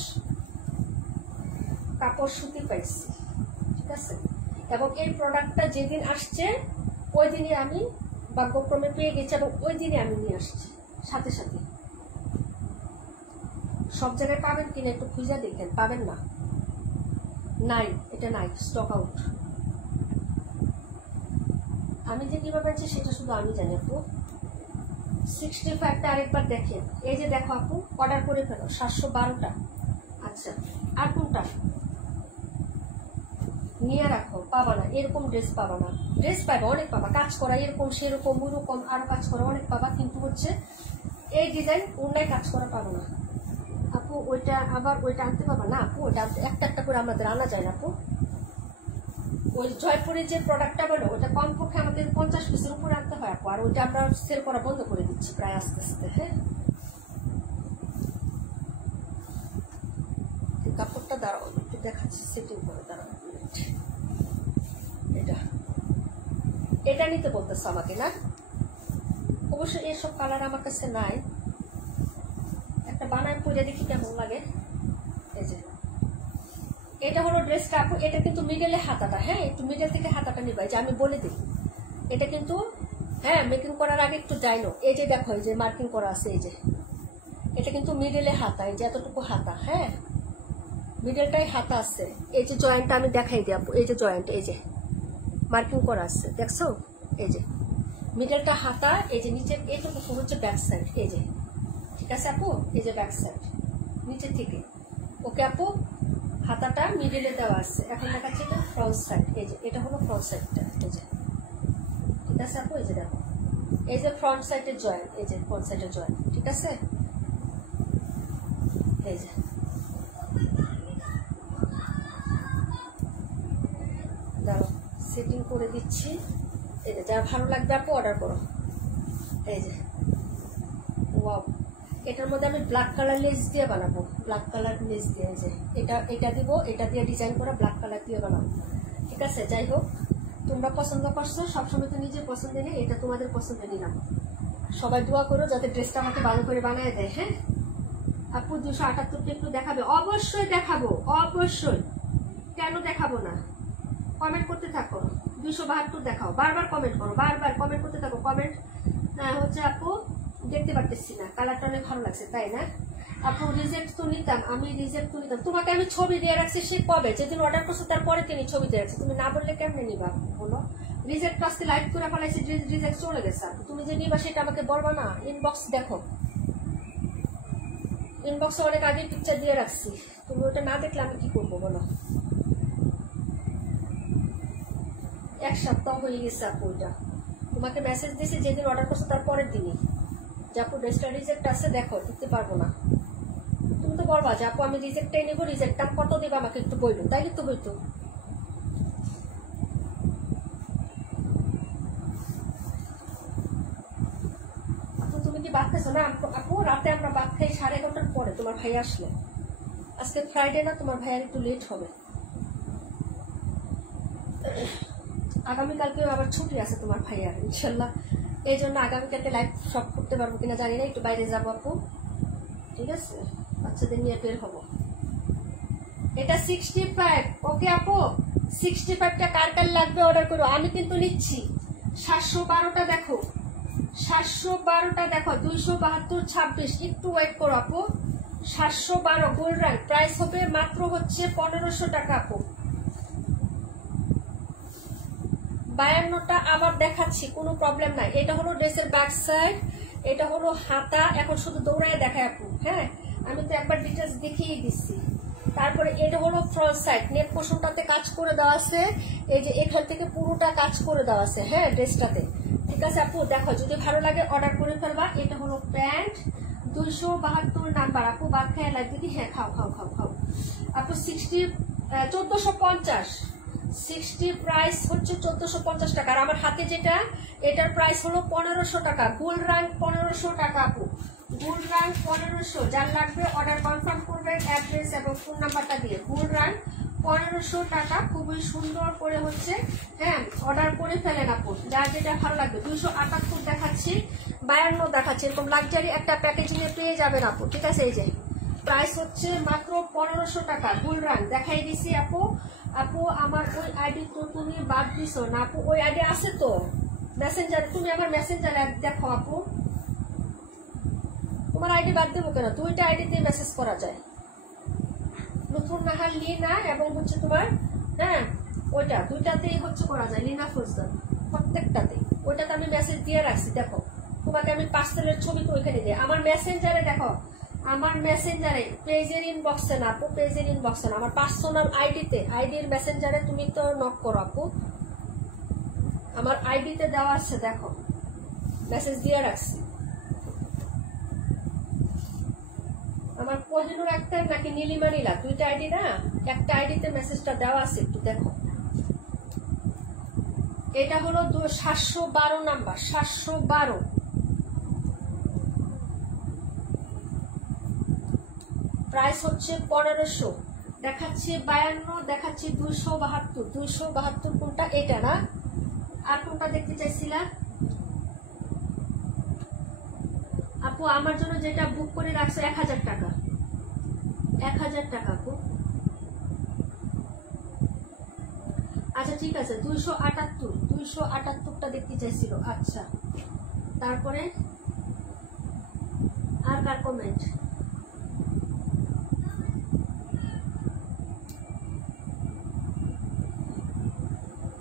কাপড় সুতি পাইছি ঠিক আছে এবং এই প্রোডাক্টটা যেদিন আসছে ওই দিনই আমি ভাগ্যক্রমে পেয়ে গেছি এবং ওই দিনে আমি নিয়ে আসছি সাথে সাথে সব জায়গায় পাবেন কিনা একটু খুঁজে দেখেন, পাবেন না, নাই, এটা নাই, স্টক আউট। আমি যে কিভাবে আছি সেটা শুধু আমি জানি আপু। 65টা আরেকবার দেখেন, এই যে দেখো আপু, অর্ডার করে ফেলো 712টা। আচ্ছা, আর কোনটা নিয়ে রাখো, পাবা না, এরকম ড্রেস পাবা না। ড্রেস পাবা অনেক, পাবা কাজ করা এরকম সেরকম ওরকম আরো কাজ করা অনেক পাবা, কিন্তু হচ্ছে এই ডিজাইন অন্যায় কাজ করা পাবো না আপু। ওইটা আবার ওইটা আনতে পাবা না আপু, ওইটা একটা একটা করে আমাদের আনা যায় না আপু। ওই জয়পুরের যে প্রোডাক্টটা বলো, ওটা কমপক্ষে আমাদের 50 পিসের উপরে আনতে হয় আপু, আর ওইটা আমরা সেল করা বন্ধ করে দিচ্ছি প্রায় আস্তে আস্তে। হ্যাঁ, কাপড়টা দাঁড়াও একটু দেখাচ্ছি, সেটিং করে দাঁড়াও। এটা এটা নিতে বলতেছো আমাকে না? অবশ্যই এসব কালার আমার কাছে নাই, একটা বানায় পরে দেখি কেমন লাগে। এই যে এটা হলো ড্রেস কাপড়, এটা কিন্তু মিডলে হাতাটা, হ্যাঁ একটু মিডল থেকে হাতাটা নিবা, যে আমি বলে দিই এটা কিন্তু, হ্যাঁ মেকিং করার আগে একটু জানো। এই যে দেখো, এই যে মার্কিং করা আছে, এই যে এটা কিন্তু মিডলে হাতা, এই যে এতটুকু হাতা, হ্যাঁ মিডলটাই হাতা আছে। এই যে জয়েন্টটা আমি দেখাই দিই আপু, এই যে জয়েন্ট, এই যে মার্কিং করা আছে দেখছো, এই যে মিডলটা হাতা, এই যে নিচে এইটুকু হচ্ছে ব্যাক সাইড, এই যে ঠিক আছে আপু, এই যে ব্যাক সাইড নিচে থেকে। ওকে আপু, হাতাটা মিডলে দেওয়া আছে। এখন দেখাচ্ছি এটা ফ্রন্ট সাইড, এই যে এটা হলো ফ্রন্ট সাইডটা, এই যে ঠিক আছে আপু, এই যে দেখো, এই যে ফ্রন্ট সাইডের জয়েন্ট, এই যে ফ্রন্ট সাইডের জয়েন্ট, ঠিক আছে। এই যে দাঁড়াও সেটিং করে দিচ্ছি। এই যে যার ভালো লাগবে আপু অর্ডার করো। এই যে ওয়াও, এটার মধ্যে আমি ব্ল্যাক কালার লেস দিয়ে বানাবো, ব্ল্যাক কালার লেস দিয়ে, যে এটা দিব, এটা দিয়ে ডিজাইন করা ব্ল্যাক কালার দিয়ে বানাবো, ঠিক আছে। যাই হোক, তোমরা পছন্দ করছো, সবসময় তো নিজের পছন্দ নেই, এটা তোমাদের পছন্দ নিলাম। সবাই দোয়া করো যাতে ড্রেসটা আমাকে ভালো করে বানিয়ে দেয়। হ্যাঁ আপু, 278টা একটু দেখাবে? অবশ্যই দেখাবো, অবশ্যই, কেন দেখাবো না, কমেন্ট করতে থাকো। 272 দেখাও, বারবার কমেন্ট করো, বারবার কমেন্ট করতে থাকো। কমেন্ট হচ্ছে আপু দেখতে পারতেছি না, কালারটা অনেক ভালো লাগছে, তাই না আপু? রিজেক্ট তো নিতাম, আমি রিজেক্ট তো নিতাম, তোমাকে আমি ছবি দিয়ে রাখছি সে কবে, যেদিন অর্ডার করছো তারপরে তিনি ছবি দিয়ে রাখছি, তুমি না বললে কেমনে নিবা বলো? রিজেক্ট আসতে লাইক করে ফেলাইছি, রিজেক্ট চলে গেছে, তুমি যে নিবা সেটা আমাকে বলবা না? ইনবক্স দেখো, ইনবক্সে অনেক আগে পিকচার দিয়ে রাখছি, তুমি ওটা না দেখলে আমি কি করবো বলো? 1 সপ্তাহ হয়ে গেছে আপু, ওইটা তোমাকে মেসেজ দিয়েছি যেদিন অর্ডার করছো তার পরের দিনই, যে আপু ড্রেসটা রিজেক্ট আছে, দেখো দিতে পারবো না। তুমি তো বলবা যে আপু আমি রিজেক্টটাই নেবো, রিজেক্ট দাম কত দেবে আমাকে একটু বললো, তাই তো হইতো। আপু তুমি কি ভাত খাইছো? না আপু, রাতে আমরা ভাত খাই 11:30টার পরে, তোমার ভাই আসলে। আজকে ফ্রাইডে না, তোমার ভাইয়ার একটু লেট হবে। আগামীকালকেও আবার ছুটি আছে তোমার ভাইয়ার ইনশাল্লাহ, এই জন্য আগামীকালকে লাইভ সব করতে পারবো কিনা জানি না, একটু বাইরে যাবো আপু, ঠিক আছে, বাচ্চাদের নিয়ে বের হবো। এটা 65, ওকে আপু 65টা কার কার লাগবে অর্ডার করো, আমি কিন্তু নিচ্ছি। 712টা দেখো, 712টা দেখো, 272 26, একটু ওয়েট করো আপু। 712 গোল্ড র্যাঙ্ক, প্রাইস হবে মাত্র হচ্ছে 1500 টাকা আপু। 52টা আবার দেখাচ্ছি, কোনো প্রবলেম নাই। এটা হলো ড্রেসের ব্যাক সাইড, এটা হলো হাতা, এখন শুধু দৌড়ায় দেখায় আপু। হ্যাঁ আমি তো একবার ডিটেলস দেখিয়ে দিচ্ছি। তারপরে এটা হলো ফ্রন্ট সাইড, নেক পোর্শনটাতে কাজ করে দেওয়া আছে, এই যে এখান থেকে পুরোটা কাজ করে দেওয়া আছে, হ্যাঁ ড্রেসটাতে, ঠিক আছে আপু। দেখো যদি ভালো লাগে অর্ডার করে ফেলবা। এটা হলো প্যান্ট, 272 নাম্বার আপু। ভাত খেয়ে লাগবে কি? হ্যাঁ খাও খাও খাও খাও আপু। 1450, 60 প্রাইস হচ্ছে 1450 টাকা। আর আমার হাতে যেটা, এটার প্রাইস হলো 1500 টাকা। গোল্ড র্যাঙ্ক 1500 টাকা আপু, গোল্ড র্যাঙ্ক 1500। যার লাগবে অর্ডার কনফার্ম করবেন অ্যাড্রেস এবং ফোন নাম্বারটা দিয়ে। গোল্ড র্যাঙ্ক 1500 টাকা, খুবই সুন্দর করে হচ্ছে, হ্যাঁ অর্ডার করে ফেলেন আপু, যার যেটা ভালো লাগবে। 278 দেখাচ্ছি, 52 দেখাচ্ছি, এরকম লাক্সারি একটা প্যাকেজিং এ পেয়ে যাবেন আপু, ঠিক আছে। এই যে প্রাইস হচ্ছে মাত্র 1500 টাকা। গোল্ড র্যাঙ্ক দেখাই দিছি আপু। আপু আমার ওই আইডি তো তুমি বাদ দিছো না আপু? ওই আইডি আছে তো মেসেঞ্জার, তুমি আমার মেসেঞ্জার দেখো আপু, তোমার তোমার আইডি বাদ দেবো কেন, দুইটা আইডিতে মেসেজ করা যায়। নতুন নাহার লিনা এবং হচ্ছে তোমার, হ্যাঁ ওইটা দুইটাতেই হচ্ছে করা যায়, লিনা ফজদার প্রত্যেকটাতেই। ওইটাতে আমি মেসেজ দিয়ে রাখছি, দেখো তোমাকে আমি পার্সেলের ছবি তো ওইখানে দিই। আমার মেসেঞ্জারে দেখো, আমার মেসেঞ্জারে পেজের ইনবক্সে না আপু, পেজের ইনবক্সে না, আমার পার্সোনাল আইডিতে, আইডির মেসেঞ্জারে তুমি তো নক করো আপু, আমার আইডিতে দেওয়া আছে, দেখো মেসেজ দিয়ে রাখছি। আমার কোহিনুর আক্তার নাকি নীলিমা নীলা, দুইটা আইডি না, একটা আইডিতে মেসেজটা দেওয়া আছে, একটু দেখো। এটা হলো 712 নাম্বার, 712। প্রাইস হচ্ছে 1500, দেখাচ্ছি 52, দেখাচ্ছি 272। 272 কোনটা? এটা না, আর কোনটা দেখতে চাইছিলা আপু? আমার জন্য যেটা বুক করে রাখছো 1000 টাকা, 1000 টাকা আপু। আচ্ছা ঠিক আছে, 278, 278টা দেখতে চাইছিল। আচ্ছা, তারপরে আর কার কমেন্ট?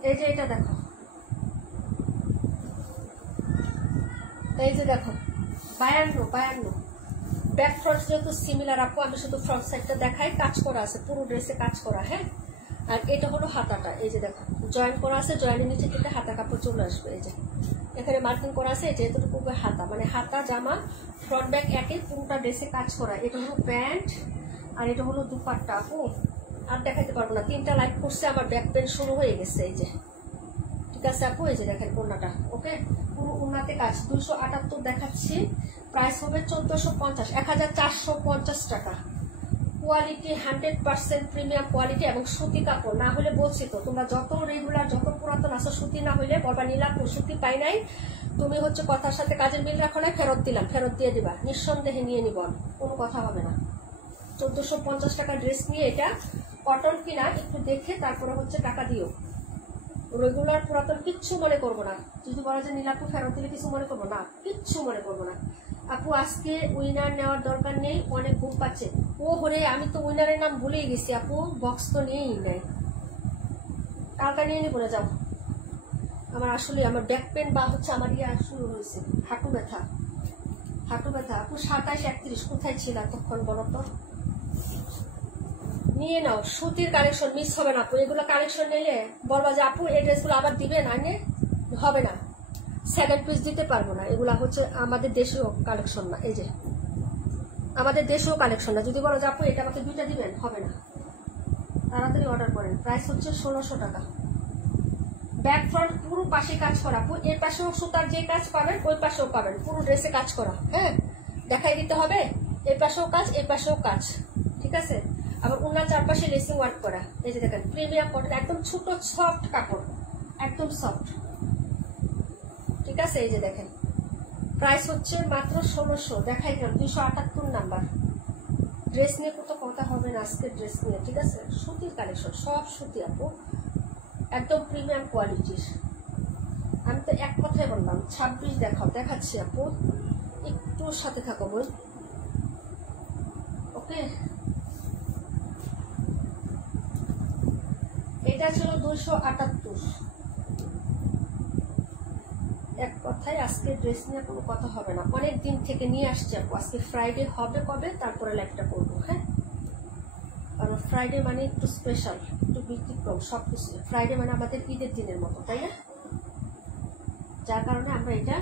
এই যে এটা দেখো, এই যে দেখো 52। ব্যাক ফ্রন্ট যেহেতু সিমিলার আপু, আমি শুধু ফ্রন্ট সাইডটা দেখাই, কাজ করা আছে, পুরো ড্রেসে কাজ করা। হ্যাঁ, আর এটা হলো হাতাটা, এই যে দেখো জয়েন করা আছে, জয়েনের নিচে থেকে হাতা কাপড় চলে আসবে। এই যে এখানে মার্কিং করা আছে, যেহেতু হাতা, মানে হাতা জামা ফ্রন্ট ব্যাক একই, পুরোটা ড্রেসে কাজ করা। এটা হলো প্যান্ট আর এটা হলো দুপাট্টা আপু। আর দেখাতে পারবো না, 3টা লাইট করছে, আমার ব্যাক পেন শুরু হয়ে গেছে। এই যে ঠিক আছে আপু, এই যে দেখেন ওড়নাটা, ওকে পুরো ওড়নাতে কাজ। 278 দেখাচ্ছি, প্রাইস হবে 1450, 1450 টাকা। কোয়ালিটি 100% প্রিমিয়াম কোয়ালিটি এবং সুতি কাপড়। না হলে বলছি তো, তোমরা যত রেগুলার যত পুরাতন আসো, সুতি না হইলে বলবা নীলা সুতি পাই নাই, তুমি হচ্ছে কথার সাথে কাজের মিল রাখো না, ফেরত দিলাম, ফেরত দিয়ে দিবা, নিঃসন্দেহে নিয়ে নিব, কোনো কথা হবে না। 1450 টাকা ড্রেস নিয়ে, এটা কটন কিনা একটু দেখে তারপরে হচ্ছে টাকা দিও। রেগুলার পুরাতন কিচ্ছু মনে করবো না, যদি বলা যে নীলাপু ফেরত দিলে কিছু মনে করবো না, কিচ্ছু মনে করবো না আপু। আজকে উইনার নেওয়ার দরকার নেই, অনেক ঘুম পাচ্ছে। ও হরে, আমি তো উইনারের নাম ভুলেই গেছি আপু, বক্স তো নিয়েই নাই, টাকা নিয়ে নিবো না, যাও। আমার আসলে আমার ব্যাক পেন বা হচ্ছে আমার শুরু হয়েছে, হাঁটু ব্যথা, হাঁটু ব্যথা আপু। 27, 31 কোথায় ছিল তখন বলো তো? নিয়ে নাও, সুতির কালেকশন মিস হবে না আপু। এগুলো কালেকশন নিলে বলবা যে আপু এই ড্রেসগুলো আবার দিবেন, আনে হবে না, 7 পিস দিতে পারবো না। এগুলা হচ্ছে আমাদের দেশীয় কালেকশন না, এই যে আমাদের দেশীয় কালেকশন না। যদি বলো যে আপু এটা আমাকে 2টা দিবেন, হবে না, তাড়াতাড়ি অর্ডার করেন। প্রাইস হচ্ছে 1600 টাকা। ব্যাক ফ্রন্ট পুরো পাশে কাজ করা আপু, এর পাশেও সুতার যে কাজ পাবেন ওই পাশেও পাবেন, পুরো ড্রেসে কাজ করা। হ্যাঁ, দেখাই দিতে হবে, এর পাশেও কাজ, এর পাশেও কাজ, ঠিক আছে। আবার ওনার চারপাশে লেসিং ওয়ার্ক করা। এই যে দেখেন প্রিমিয়াম কটন, একদম ছোট সফট কাপড়, একদম সফট, ঠিক আছে। এই যে দেখেন প্রাইস হচ্ছে মাত্র 1600। দেখাই কেন, 278 নাম্বার। ড্রেস নিয়ে কত কথা হবে না আজকে, ড্রেস নিয়ে, ঠিক আছে। সুতির কালেকশন, সব সুতি আপু, একদম প্রিমিয়াম কোয়ালিটির। আমি তো এক কথাই বললাম, 26 দেখাও, দেখাচ্ছি আপু, একটু সাথে থাকো বোন, ওকে। এটা ছিল 278। এক কথায় আজকে ড্রেস নিয়ে কোনো কথা হবে না, অনেক দিন থেকে নিয়ে আসছি আপু। আজকে ফ্রাইডে হবে কবে, তারপরে লাইভটা করবো। হ্যাঁ, কারণ ফ্রাইডে মানে একটু স্পেশাল, একটু ব্যতিক্রম সবকিছু। ফ্রাইডে মানে আমাদের ঈদের দিনের মতো, তাই না? যার কারণে আমরা এটা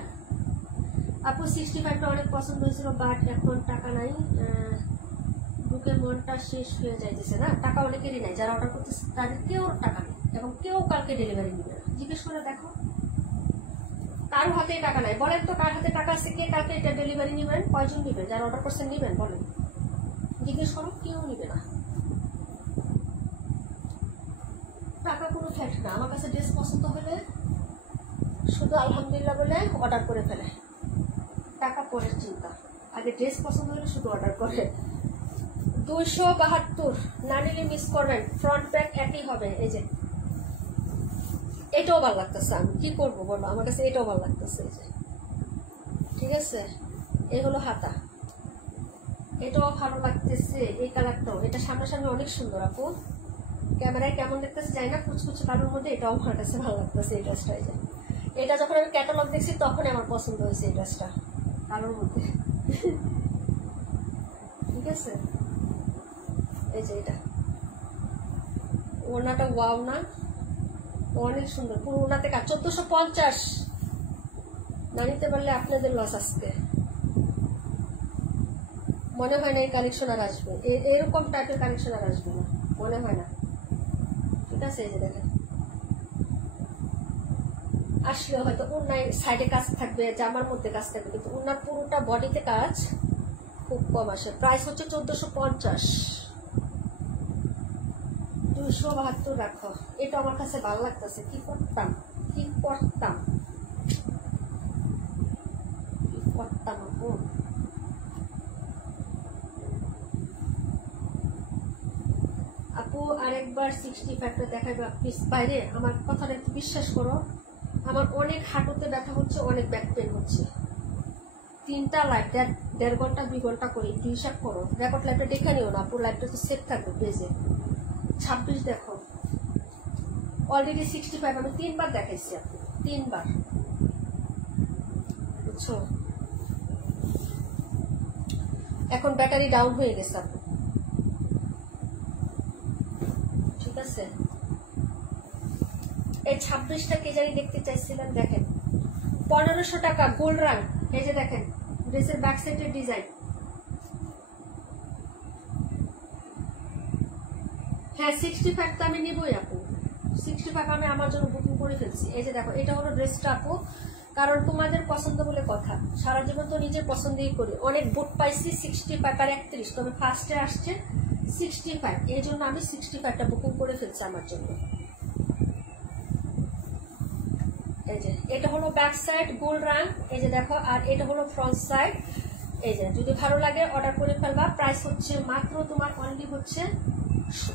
আপু 65টা অনেক পছন্দ হয়েছিল, বাট এখন টাকা নাই, বুকের মনটা শেষ হয়ে যাইতেছে না। টাকা অনেকেরই নাই, যারা অর্ডার করতেছে তাদের কেউ টাকা নেই, এবং কেউ কালকে ডেলিভারি দিবে না। জিজ্ঞেস করে দেখো, কারো হাতে টাকা নাই। বলেন তো কার হাতে টাকা আছে, কে কালকে এটা ডেলিভারি নিবেন? কয়জন নিবেন? যারা অর্ডার করছেন নিবেন? বলেন, জিজ্ঞেস করো, কেউ নিবে না। টাকা কোনো ফ্যাক্ট না। আমার কাছে ড্রেস পছন্দ হলে শুধু আলহামদুলিল্লাহ বলে অর্ডার করে ফেলে, টাকা পরের চিন্তা, আগে ড্রেস পছন্দ হলে শুধু অর্ডার করে। 272 না নিলে মিস করবেন, ফ্রন্ট ব্যাক একই হবে। এই যে এটাও ভালো লাগতেছে, আমি কি করবো বলো, আমার কাছে এটাও ভালো লাগতেছে। এই যে ঠিক আছে, এই হলো হাতা, এটাও ভালো লাগতেছে, এই কালারটাও, এটা সামনাসামনি অনেক সুন্দর আপু, ক্যামেরায় কেমন দেখতেছে জানি না, কুচকুচে কালোর মধ্যে এটাও আমার কাছে ভালো লাগতেছে এই ড্রেসটা। এটা যখন আমি ক্যাটালগ দেখছি তখন আমার পছন্দ হয়েছে এই ড্রেসটা কালোর মধ্যে। ঠিক আছে, এই যে এটা ওড়নাটা ওয়াও না, অনেক সুন্দর পুরো ওড়নাতে কাজ। 1450 না নিতে পারলে আপনাদের লস আসবে। মনে হয় না এই কালেকশন আর আসবে, এরকম টাইপের কালেকশন আর আসবে না, মনে হয় না। ঠিক আছে, এই যে দেখেন, আসলে হয়তো ওড়নায় সাইডে কাজ থাকবে, জামার মধ্যে কাজ থাকবে, কিন্তু ওড়নার পুরোটা বডিতে কাজ খুব কম আসে। প্রাইস হচ্ছে 1450, 272 রাখো। এটা আমার কাছে ভালো লাগতেছে, কি করতাম আপু আরেকবার 65টা দেখাইবা প্লিজ। বাইরে আমার কথাটা একটু বিশ্বাস করো, আমার অনেক হাঁটুতে ব্যথা হচ্ছে, অনেক ব্যাক পেন হচ্ছে। 3টা লাইভ 1.5 ঘন্টা 2 ঘন্টা করে একটু হিসাব করো। রেকর্ড লাইভটা দেখে নিও না, পুরো লাইভটা তো সেভ থাকবে পেজে। 26 দেখো, অলরেডি 65 আমি 3বার দেখাইছি আপু, 3বার, বুঝছো? এখন ব্যাটারি ডাউন হয়ে গেছে আপু। ঠিক আছে, এই 26টা কে জানি দেখতে চাইছিলেন, দেখেন 1500 টাকা গোল্ড রাং। এই যে দেখেন ড্রেসের ব্যাক সাইডের ডিজাইন। হ্যাঁ 65 তো আমি নিবই আপু, 65 আমি আমার জন্য বুকিং করে ফেলছি। এই যে দেখো, এটা হলো ড্রেসটা আপু, কারণ তোমাদের পছন্দ বলে কথা, সারা জীবন তো নিজের পছন্দই করি। অনেক বুট পাইছি 65 আর 31, তবে ফার্স্টে আসছে 65, এই জন্য আমি 65টা বুকিং করে ফেলছি আমার জন্য। এই যে এটা হলো ব্যাক সাইড গোল্ড রাং, এই যে দেখো, আর এটা হলো ফ্রন্ট সাইড। এই যে যদি ভালো লাগে অর্ডার করে ফেলবা। প্রাইস হচ্ছে মাত্র তোমার অনলি হচ্ছে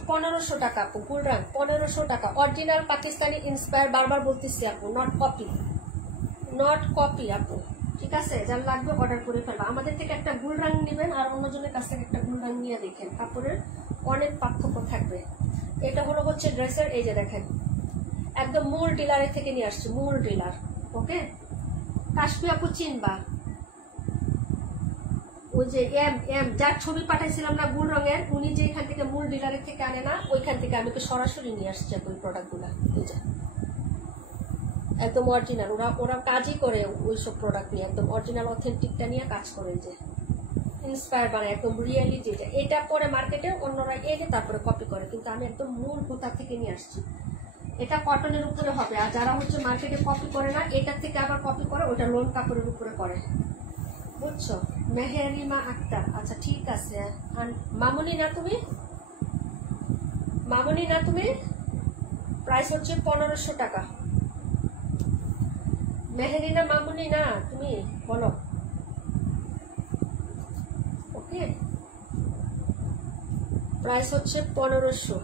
1500 টাকা আপু, গোল্ড রাং 1500 টাকা। অরিজিনাল পাকিস্তানি ইন্সপায়ার, বারবার বলতেছি আপু, নট কপি আপু। ঠিক আছে, যার লাগবে অর্ডার করে ফেলবা। আমাদের থেকে একটা গোল্ড রাং নেবেন আর অন্যজনের কাছ থেকে একটা গোল্ড রাং নিয়ে দেখেন, কাপড়ের অনেক পার্থক্য থাকবে। এটা হলো হচ্ছে ড্রেসের, এই যে দেখেন একদম মূল ডিলারের থেকে নিয়ে আসছে, মূল ডিলার। ওকে, কাশ্মীর আপু চিনবা, ওই যে যার ছবি পাঠাইছিলাম না গোল্ড রঙের, উনি যে এখান থেকে মূল ডিলারের থেকে আনে না, ওইখান থেকে আমি সরাসরি নিয়ে আসছি ওই প্রোডাক্ট গুলা। একদম অরিজিনাল, ওরা কাজই করে ওইসব প্রোডাক্ট নিয়ে, একদম অরিজিনাল অথেন্টিকটা নিয়ে কাজ করে, যে ইন্সপায়ার বানায় একদম রিয়েলি। যে এটা পরে মার্কেটে অন্যরা এনে তারপরে কপি করে, কিন্তু আমি একদম মূল হোতা থেকে নিয়ে আসছি। এটা কটনের উপরে হবে, আর যারা হচ্ছে মার্কেটে কপি করে না, এটার থেকে আবার কপি করে ওটা লোন কাপড়ের উপরে করে, বুঝছো? মেহেরিমা আক্তার, আচ্ছা ঠিক আছে। মামুনি না তুমি, প্রাইস হচ্ছে 1500 টাকা। মেহেরিনা মামুনি না তুমি, বলো। ওকে, প্রাইস হচ্ছে 1500।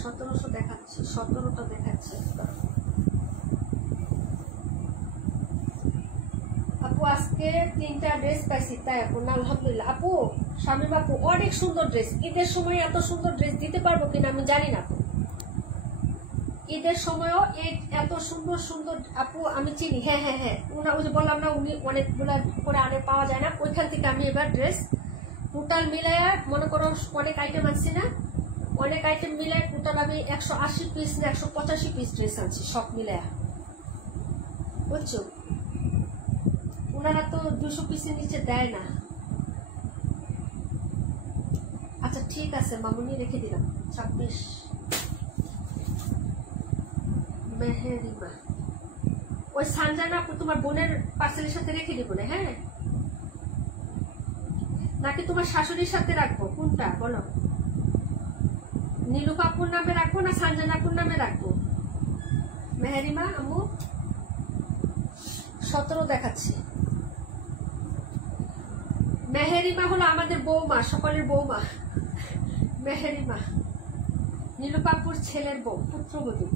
1700 দেখাচ্ছে, 17টা দেখাচ্ছে আপু। আজকে 3টা ড্রেস পাইছি, তাই আপু না? আলহামদুলিল্লাহ আপু। শামিম আপু অনেক সুন্দর ড্রেস, ঈদের সময় এত সুন্দর ড্রেস দিতে পারবো কিনা আমি জানি না আপু। ঈদের সময়ও এত সুন্দর সুন্দর আপু আমি চিনি। হ্যাঁ হ্যাঁ হ্যাঁ, ওই যে বললাম না, উনি অনেকগুলা করে আনে, পাওয়া যায় না, ওইখান থেকে আমি এবার ড্রেস টোটাল মিলাইয়া, মনে করো অনেক আইটেম আনছি না, অনেক আইটেম মিলাই টোটাল আমি 180 পিস না 185 পিস ড্রেস আনছি, সব মিলাইয়া, বুঝছো? ওনারা তো 200 পিসের নিচে দেয় না। আচ্ছা ঠিক আছে মামুনি, রেখে দিলাম 26। মেহেরিমা, ওই সানজানা আপু তোমার বোনের পার্সেলের সাথে রেখে দিব না? হ্যাঁ, নাকি তোমার শাশুড়ির সাথে রাখবো, কোনটা বলো? নীলুফা আপুর নামে রাখবো না সানজানা আপুর নামে রাখবো? মেহেরিমা আম্মু 17 দেখাচ্ছি। মেহেরিমা হলো আমাদের বৌমা, সকলের বৌমা মেহেরিমা, নীলুপাপুর ছেলের বউ, পুত্রবধূ।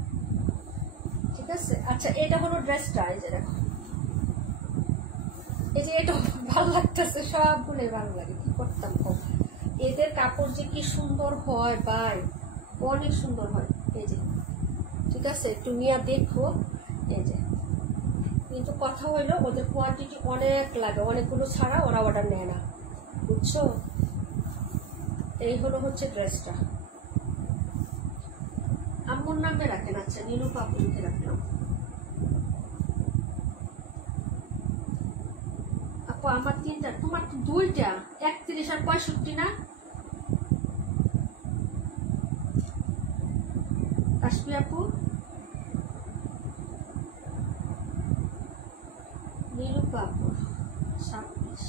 ঠিক আছে, আচ্ছা এটা হলো ড্রেসটা, এই যে দেখো এই যে এটা ভালো লাগতেছে, সবগুলো ভালো লাগে, কি করতাম কম। এদের কাপড় যে কি সুন্দর হয় ভাই, অনেক সুন্দর হয়। এই যে ঠিক আছে, একটু নিয়ে দেখো। এই যে কিন্তু কথা হইলো ওদের কোয়ান্টিটি অনেক লাগে, অনেকগুলো ছাড়া ওরা অর্ডার নেয় না, বুঝছো। এই হলো হচ্ছে ড্রেসটা। আম্মুর নামে রাখেন, আচ্ছা নীলুপা আপু লিখে রাখলাম। আপু আমার 3টা, তোমার তো 2টা, 31 আর 65 না? আসবি আপু, নীলুপা আপু 26।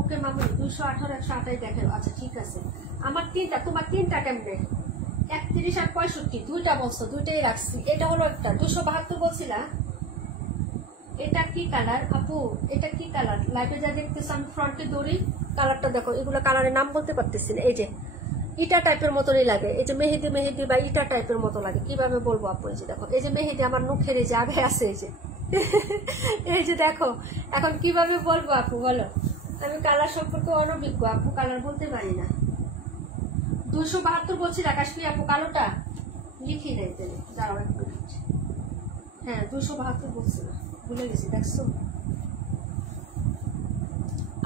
ওকে মামুনি 218 128 দেখেন। আচ্ছা ঠিক আছে, আমার 3টা, তোমার 3টা কেমনে? 31 আর 65, 2টা বলছো, 2টাই রাখছি। এটা হলো একটা 272 বলছিলা। এটা কি কালার আপু? এটা কি কালার? লাইভে যা দেখতেছ আমি ফ্রন্টে দড়ি, কালারটা দেখো। এগুলো কালারের নাম বলতে পারতেছি না। এই যে ইটা টাইপের মতনই লাগে, এই যে মেহেদি মেহেদি বা ইটা টাইপের মতো লাগে, কিভাবে বলবো আপু। এই যে দেখো, এই যে মেহেদি আমার মুখের এই যে আগে আছে, এই যে এই যে দেখো, এখন কিভাবে বলবো আপু বলো? আমি কালার সম্পর্কে অনভিজ্ঞ আপু, কালার বলতে পারি না। 272 বলছি কাশ্মীর আপু, কালোটা লিখি নাই তাহলে, দাঁড়াও এক মিনিট। হ্যাঁ 272 বলছি না, ভুলে গেছি, দেখছো।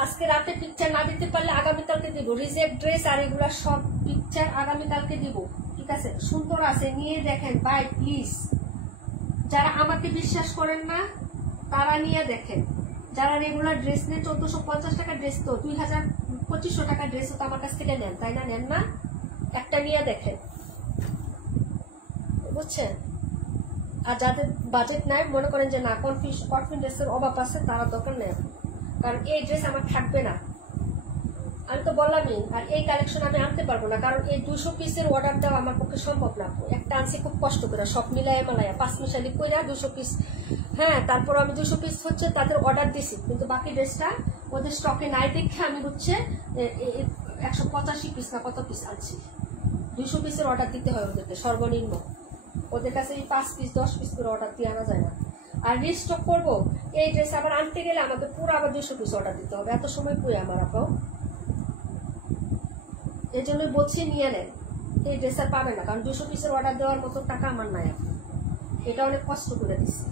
আজকে রাতে পিকচার না দিতে পারলে আগামীকালকে দিব। রিজেক্ট ড্রেস আর এগুলা সব পিকচার আগামীকালকে দিব, ঠিক আছে। সুন্দর আছে, নিয়ে দেখেন ভাই প্লিজ। যারা আমাকে বিশ্বাস করেন না তারা নিয়ে দেখেন। যারা রেগুলার ড্রেস নেন, 1450 টাকা ড্রেস তো 2500 টাকা ড্রেস তো আমার কাছ থেকে নেন, তাই না? নেন না? একটা নিয়ে দেখেন, বুঝছেন। আর যাদের বাজেট নাই, মনে করেন যে না কনফিডেন্সের অভাব আছে, তারা দরকার নেই, কারণ এই ড্রেস আমার থাকবে না, আমি তো বললামই। আর এই কালেকশন আমি আনতে পারবো না, কারণ এই 200 পিসের অর্ডার দেওয়া আমার পক্ষে সম্ভব না। একটা আনছি খুব কষ্ট করে, সব মিলায় মালায়া 5 মিশালি কইরা 200 পিস। হ্যাঁ, তারপর আমি 200 পিস হচ্ছে তাদের অর্ডার দিছি, কিন্তু বাকি ড্রেসটা ওদের স্টকে নাই দেখে আমি হচ্ছে 185 পিস না কত পিস আনছি। 200 পিসের অর্ডার দিতে হয় ওদেরকে সর্বনিম্ন। ওদের কাছে 5 পিস 10 পিস করে অর্ডার দিয়ে আনা যায় না। আর রিস্টক করবো এই ড্রেস আবার আনতে গেলে আমাকে পুরো আবার 200 পিস অর্ডার দিতে হবে, এত সময় কই আমার আপু। এই জন্যই বলছি নিয়ে নেন, এই ড্রেস আর পাবে না, কারণ 200 পিসের অর্ডার দেওয়ার মতো টাকা আমার নাই। এটা অনেক কষ্ট করে দিচ্ছি।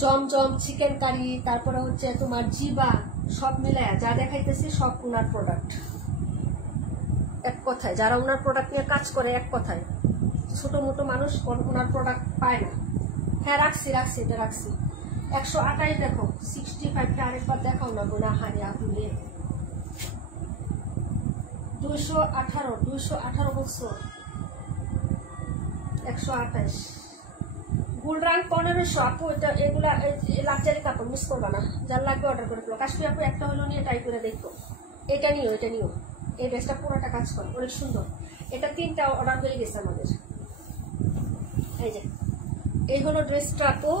জমজম, চিকেন কারি, তারপরে হচ্ছে তোমার জিবা, সব মিলায় যা দেখাইতেছি সব ওনার প্রোডাক্ট। এক কথায় যারা ওনার প্রোডাক্ট নিয়ে কাজ করে, এক কথায় ছোট মোটো মানুষ ওনার প্রোডাক্ট পায় না। হ্যাঁ রাখছি, এটা রাখছি। 128 দেখো, 65টা আরেকবার দেখাও না বোনা। হারে আপনি 218 বলছো, 128 গুলরাং 1500 আপু। এটা এগুলা লাক্সারি কাপড়, মিস করবা না, যার লাগবে অর্ডার করে ফেলো। কাশ্মীর আপু একটা হলো নিয়ে ট্রাই করে দেখো, এটা নিও। এই ড্রেসটা পুরোটা কাজ করে, অনেক সুন্দর। এটা 3টা অর্ডার হয়ে গেছে আমাদের। এই যে এই হলো ড্রেসটা আপু,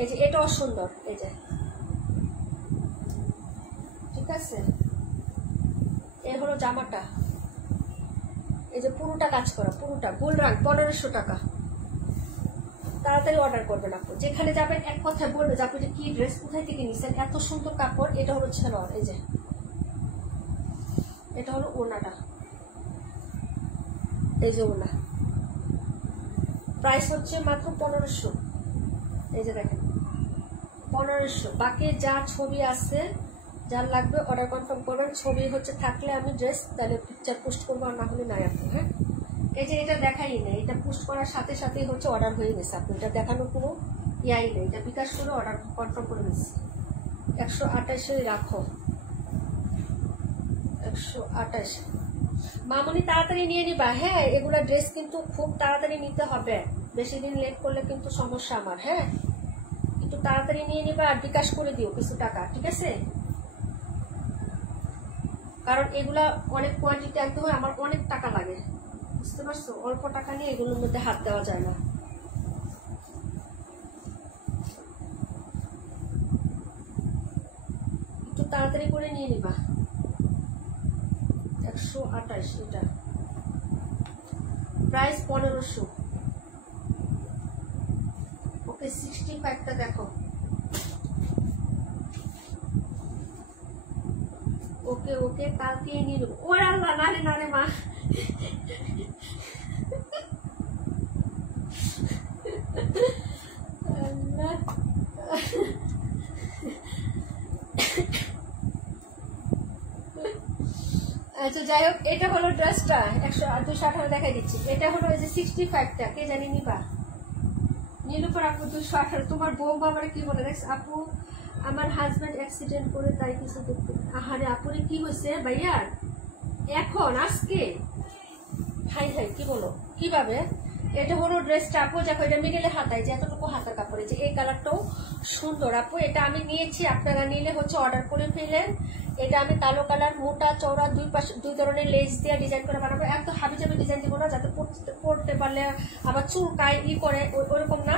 এই যে এটাও সুন্দর, এই যে ঠিক আছে। এই হলো জামাটা, এই যে পুরোটা কাজ করা, পুরোটা গুলরাং 1500 টাকা। তাড়াতাড়ি অর্ডার করবেন আপু, যেখানে যাবেন এক কথায় বলবে যে আপনি এটা কি ড্রেস, কোথায় থেকে নিছেন, এত সুন্দর কাপড়। এটা হলো ছেলোয়ার, এই যে এটা হলো ওনাটা, এই যে ওনা। প্রাইস হচ্ছে মাত্র 1500। এই যে দেখেন 1500। বাকি যা ছবি আছে, যার লাগবে অর্ডার কনফার্ম করবেন। ছবি হচ্ছে থাকলে আমি ড্রেস তাহলে পিকচার পোস্ট করবো, আর না হলে নাই আপনি। হ্যাঁ, এই যে এটা দেখাই নেই, এটা পোস্ট করার সাথে সাথেই হচ্ছে অর্ডার হয়ে গেছে। আপনি এটা দেখানোর কোনো ইয়াই নেই, এটা বিকাশ করে অর্ডার কনফার্ম করে দিচ্ছি। 128 রাখো, 128। মামুনি তাড়াতাড়ি নিয়ে নিবা। হ্যাঁ, এগুলা ড্রেস কিন্তু খুব তাড়াতাড়ি নিতে হবে, বেশি দিন লেট করলে কিন্তু সমস্যা আমার। হ্যাঁ, একটু তাড়াতাড়ি নিয়ে নিবা, আর বিকাশ করে দিও কিছু টাকা, ঠিক আছে। কারণ এগুলা অনেক কোয়ান্টিটি আনতে হয়, আমার অনেক টাকা লাগে, বুঝতে পারছো। অল্প টাকা নিয়ে এগুলোর মধ্যে হাত দেওয়া যায় না। একটু তাড়াতাড়ি করে নিয়ে নিবা। 128 এটা প্রাইস 1500। ওকে 65টা দেখো, ওকে ওকে কালকে নিয়ে নেবো। ওরে আল্লাহ, না রে না রে মা, আচ্ছা যাই হোক, এটা হলো ড্রেসটা 218 দেখাই দিচ্ছি। এটা হলো এই যে 65টা, কে জানি নিবা? নীলুফার আপু 218। তোমার বৌমা আমার কি বলে দেখছ আপু, আমার হাজবেন্ড অ্যাক্সিডেন্ট করে তাই কিছু দেখতে। আহারে আপুরে কি হয়েছে ভাইয়ার এখন আজকে? হাই হাই, কি বলো কিভাবে? এটা হলো ড্রেসটা আপু, দেখো এটা মিডলে হাতায় যে এতটুকু হাতার কাপড়ে, যে এই কালারটাও সুন্দর আপু। এটা আমি নিয়েছি, আপনারা নিলে হচ্ছে অর্ডার করে ফেলেন। এটা আমি কালো কালার মোটা চওড়া দুই পাশে দুই ধরনের লেস দিয়ে ডিজাইন করে বানাবো। এত হাবিজাবি ডিজাইন দিব না, যাতে পরতে পারলে আবার চুলকায় ই করে ওরকম না।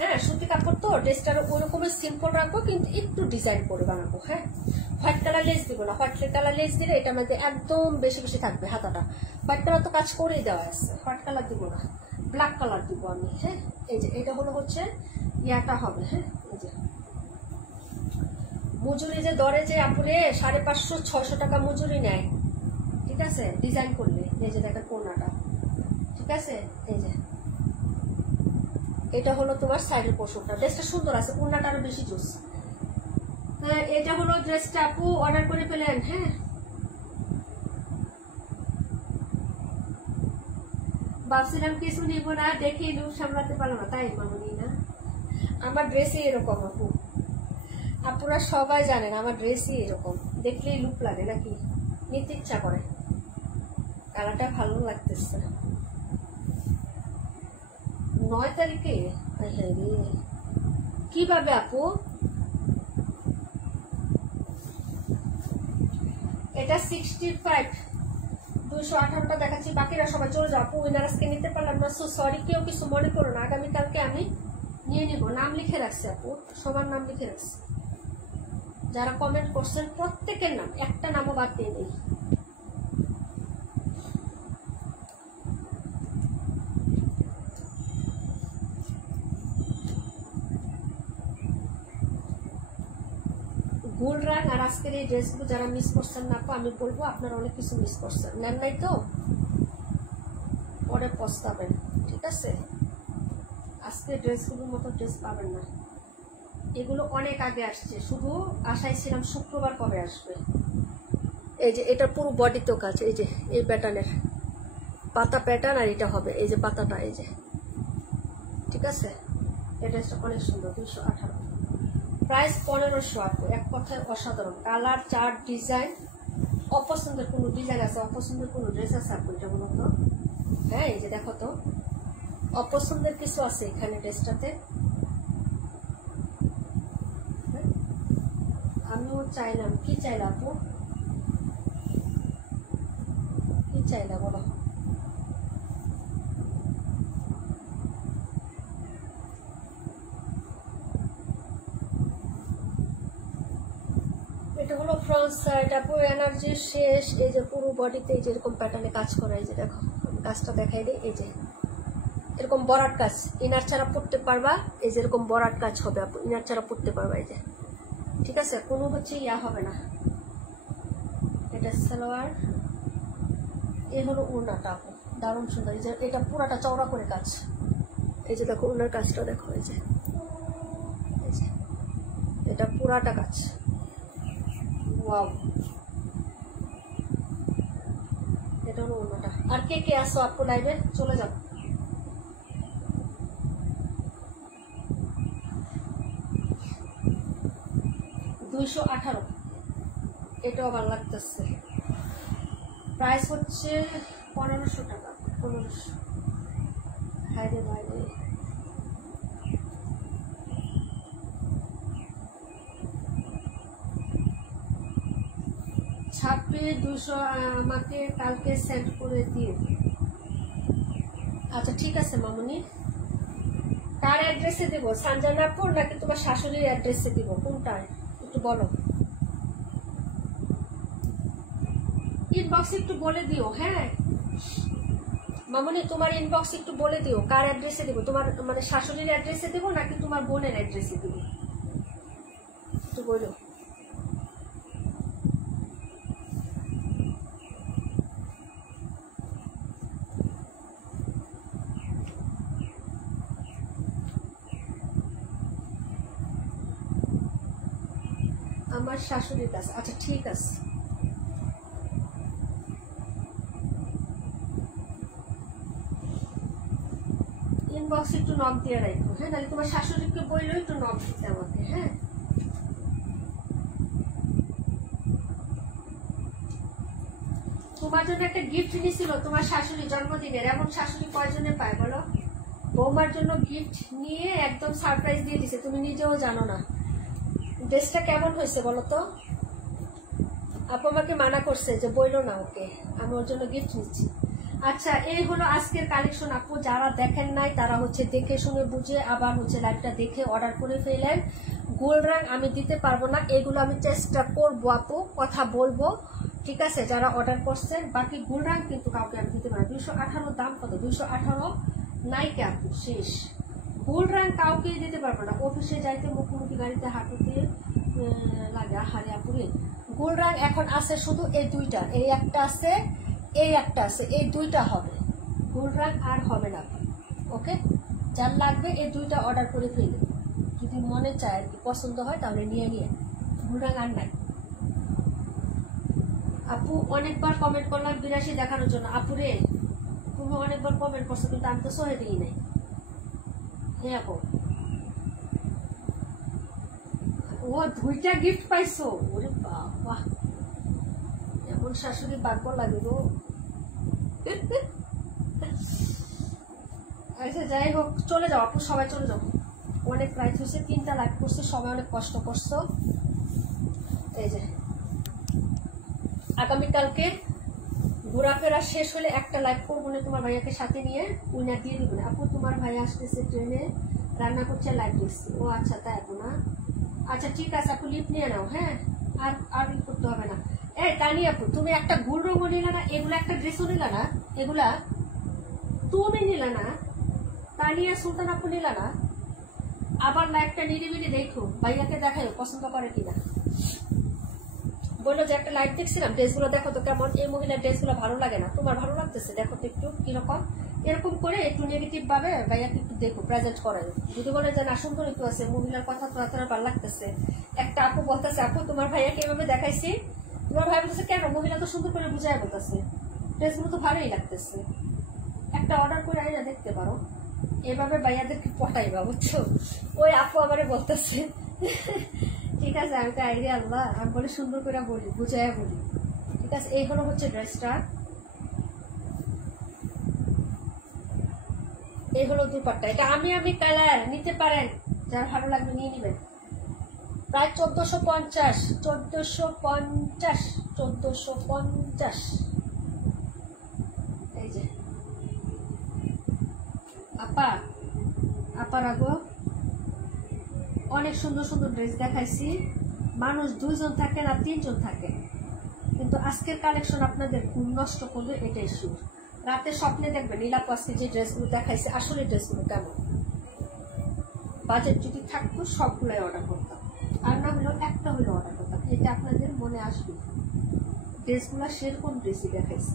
হ্যাঁ, সুতি কাপড় তো, ড্রেসটার ওরকমের সিম্পল রাখবো, কিন্তু একটু ডিজাইন করে বানাবো। হ্যাঁ, হোয়াইট কালার লেস দিব না, হোয়াইট কালার লেস দিলে এটা মধ্যে একদম বেশি বেশি থাকবে হাতাটা। হোয়াইট কালার তো কাজ করেই দেওয়া আছে, হোয়াইট কালার দিব না, ব্ল্যাক কালার দিব আমি। হ্যাঁ, এই যে এটা হলো হচ্ছে ইয়াটা হবে। হ্যাঁ, এই যে মজুরি যে দরে যে আপুরে 550-600 টাকা মজুরি নেয়, ঠিক আছে, ডিজাইন করলে। এই যে দেখেন কোনাটা, ঠিক আছে, এই যে এটা হলো তোমার সাইডের পোর্শনটা। ড্রেসটা সুন্দর আছে, কোনাটা আরো বেশি জুস। হ্যাঁ, এটা হলো ড্রেসটা আপু, অর্ডার করে ফেলেন। হ্যাঁ, ভাবছিলাম কিছু নিব না, দেখে লুক সামলাতে পারলাম না, তাই মামনি না। আমার ড্রেসই এরকম আপু, আপুরা সবাই জানেন আমার ড্রেসই এরকম, দেখলেই লুক লাগে নাকি, নিতে ইচ্ছা করে। কালারটা ভালো লাগতেছে। 9 তারিখে কিভাবে আপু? এটা 65 218টা দেখাচ্ছি, বাকিরা সবাই চলে যাও আপু। উইনার আজকে নিতে পারলাম না, সো সরি, কেউ কিছু মনে করো না। আগামীকালকে আমি নিয়ে নিব, নাম লিখে রাখছি আপু, সবার নাম লিখে রাখছি। যারা কমেন্ট করছেন প্রত্যেকের নাম, একটা নামও বাদ দিয়ে নেই। গোল রাং আর আজকের এই ড্রেসগুলো যারা মিস করছেন না, আমি বলবো আপনারা অনেক কিছু মিস করছেন, নেন নাই তো পরে পস্তাবেন। ঠিক আছে, আজকের ড্রেসগুলোর মতো ড্রেস পাবেন না, এগুলো অনেক আগে আসছে, শুধু আশায় ছিলাম শুক্রবার কবে আসবে। এই যে এটা পুরো বডিতেও কাজ, এই যে এই প্যাটার্নের পাতা প্যাটার্ন, আর এটা হবে এই যে পাতাটা, এই যে, ঠিক আছে। এই ড্রেসটা অনেক সুন্দর, 218, প্রাইস 1500 আপু, এক কথায় অসাধারণ। কালার, চার্ট, ডিজাইন, অপছন্দের কোনো ডিজাইন আছে, অপছন্দের কোনো ড্রেস আছে আপু এটা বলুন তো? হ্যাঁ, এই যে দেখো তো, অপছন্দের কিছু আছে এখানে ড্রেসটাতে? আমিও চাইলাম, কি চাইলা আপু, কি চাইলা বলো? এটা হলো ফ্রন্ট সাইড আপু, এনার্জি শেষ। এই যে পুরো বডিতে এই যে এরকম প্যাটার্নে কাজ করা, এই যে দেখো কাজটা দেখাই দিই, এই যে এরকম বরাট কাজ, ইনার ছাড়া পড়তে পারবা। এই যে এরকম বরাট কাজ হবে আপু, ইনার ছাড়া পড়তে পারবা, এই যে, ঠিক আছে, কোনো হচ্ছে ইয়া হবে না। এটা সালোয়ার, এই হলো ওড়নাটা আপু, দারুণ সুন্দর। এই যে এটা পুরাটা চওড়া করে কাজ, এই যে দেখো ওনার কাজটা দেখো, এই যে এটা পুরাটা কাজ, ওয়াও। এটা হলো ওড়নাটা। আর কে কে আসো আপু লাইভে, চলে যাও। $218, এটাও ভালো লাগতেছে। প্রাইস হচ্ছে 1500 টাকা, 1500। হাইরে বাইরে, ছাপে 200 আমাকে কালকে সেন্ড করে দিয়ে। আচ্ছা ঠিক আছে মামুনি, কার অ্যাড্রেসে দেবো, সানজানাপুর নাকি তোমার শাশুড়ির অ্যাড্রেসে দিব, কোনটায় একটু বলো, ইনবক্সে একটু বলে দিও। হ্যাঁ মামুনি, তোমার ইনবক্সে একটু বলে দিও কার অ্যাড্রেসে দিব, তোমার মানে শাশুড়ির অ্যাড্রেসে দেবো নাকি তোমার বোনের অ্যাড্রেসে দিব, একটু বলো। তোমার শাশুড়ির কাছে। আচ্ছা ঠিক আছে, ইনবক্সে একটু নক দিয়ে রাখো, হ্যাঁ, নাহলে তোমার শাশুড়িকে বললেও একটু নক দিতে আমাকে, হ্যাঁ। তোমার জন্য একটা গিফট নিয়েছিল তোমার শাশুড়ি জন্মদিনের, এমন শাশুড়ি কয়জনে পায় বলো? বৌমার জন্য গিফট নিয়ে একদম সারপ্রাইজ দিয়ে দিছে, তুমি নিজেও জানো না। ড্রেসটা কেমন হয়েছে বলো তো? আপু আমাকে মানা করছে যে বইলো না ওকে, আমি ওর জন্য গিফট নিচ্ছি। আচ্ছা এই হলো আজকের কালেকশন আপু, যারা দেখেন নাই তারা হচ্ছে দেখে শুনে বুঝে আবার হচ্ছে লাইভটা দেখে অর্ডার করে ফেলেন। গোল্ড রাং আমি দিতে পারবো না, এগুলো আমি চেষ্টা করবো আপু, কথা বলবো, ঠিক আছে, যারা অর্ডার করছেন। বাকি গোল্ড রাং কিন্তু কাউকে আমি দিতে পারবো। 218 দাম কত? 218 নাইকে আপু, শেষ। গোল্ড রাং কাউকে দিতে পারবো না, অফিসে যাইতে মুখোমুখি গাড়িতে হাঁটুতে লাগে, আহারে আপুরে। গোল্ড রাং এখন আছে শুধু এই দুইটা, এই একটা আছে, এই একটা আছে, এই দুইটা হবে গোল্ড রাং, আর হবে না। ওকে, যার লাগবে এই দুইটা অর্ডার করে ফেলে, যদি মনে চায় আর কি পছন্দ হয় তাহলে নিয়ে নিয়ে। গোল্ড রাং আর নাই আপু। অনেকবার কমেন্ট করলাম 82 দেখানোর জন্য আপুরে, তুমি অনেকবার কমেন্ট করছো কিন্তু আমি তো সহে দিই নাই। হ্যাঁ আপু, ও দুইটা গিফট পাইছো, ওরে বাবা, এমন শাশুড়ি ভাগ্য লাগে গো। আচ্ছা যাই হোক, চলে যাও আপু, সবাই চলে যাও, অনেক প্রাইস হয়েছে, 3টা লাইভ করছে, সবাই অনেক কষ্ট করছো। এই যে আগামীকালকে ঘোরাফেরা শেষ হলে একটা লাইভ করবো না তোমার ভাইয়াকে সাথে নিয়ে, উইনার দিয়ে দিবেন। আপু তোমার ভাই আসতেছে ট্রেনে, রান্না করছে, লাইভ দেখছি। ও আচ্ছা তাই আপু না, আচ্ছা ঠিক আছে আপু, লিপ নিয়ে নাও, হ্যাঁ, আর আর করতে হবে না। এই তানি আপু তুমি একটা গুল রঙও নিলা না, এগুলা একটা ড্রেসও নিলা না, এগুলা তুমি নিলা না, তানিয়া সুলতান আপু নিলা না। আবার লাইভটা নিরিবিলি দেখো, ভাইয়াকে দেখাই পছন্দ করে কিনা, বললো যে একটা লাইভ দেখছিলাম, ড্রেসগুলো দেখো তো কেমন। এই মহিলার ড্রেসগুলো ভালো লাগে না, তোমার ভালো লাগতেছে, দেখো তো একটু কিরকম, এরকম করে একটু নেগেটিভ ভাবে ভাইয়াকে একটু দেখো, প্রেজেন্ট করাই। যদি বলে যে না সুন্দর একটু আছে, মহিলার কথা তো এত ভালো লাগতেছে। একটা আপু বলতেছে আপু তোমার ভাইয়াকে এভাবে দেখাইছি, তোমার ভাই বলতেছে কেন, মহিলা তো সুন্দর করে বুঝাই বলতেছে, ড্রেসগুলো তো ভালোই লাগতেছে, একটা অর্ডার করে আইনা দেখতে পারো। এভাবে ভাইয়াদেরকে পটাইবা, বুঝছো? ওই আপু আমারে বলতেছে, ঠিক আছে আমি তো আইডিয়া আল্লাহ, আমি বলে সুন্দর করে বলি, বুঝাই বলি, ঠিক আছে। এই হলো হচ্ছে ড্রেসটা, এই হলো দুপাট্টা, এটা আমি কালার নিতে পারেন, যার ভালো লাগবে নিয়ে নিবেন। প্রায় 1450, 1450, 1450। এই যে আপা রাগো, অনেক সুন্দর সুন্দর ড্রেস দেখাইছি, মানুষ 2 জন থাকে না 3 জন থাকে, কিন্তু আজকের কালেকশন আপনাদের ঘুম নষ্ট করবে, এটাই শিওর। রাতে স্বপ্নে দেখবেন নীলাপ আজকে যে ড্রেসগুলো দেখাইছে আসলে ড্রেসগুলো কেমন। বাজেট যদি থাকতো সবগুলাই অর্ডার করতাম, আর না হলেও একটা হলে অর্ডার করতাম, এটা আপনাদের মনে আসবে। ড্রেসগুলো সেরকম ড্রেসই দেখাইছে,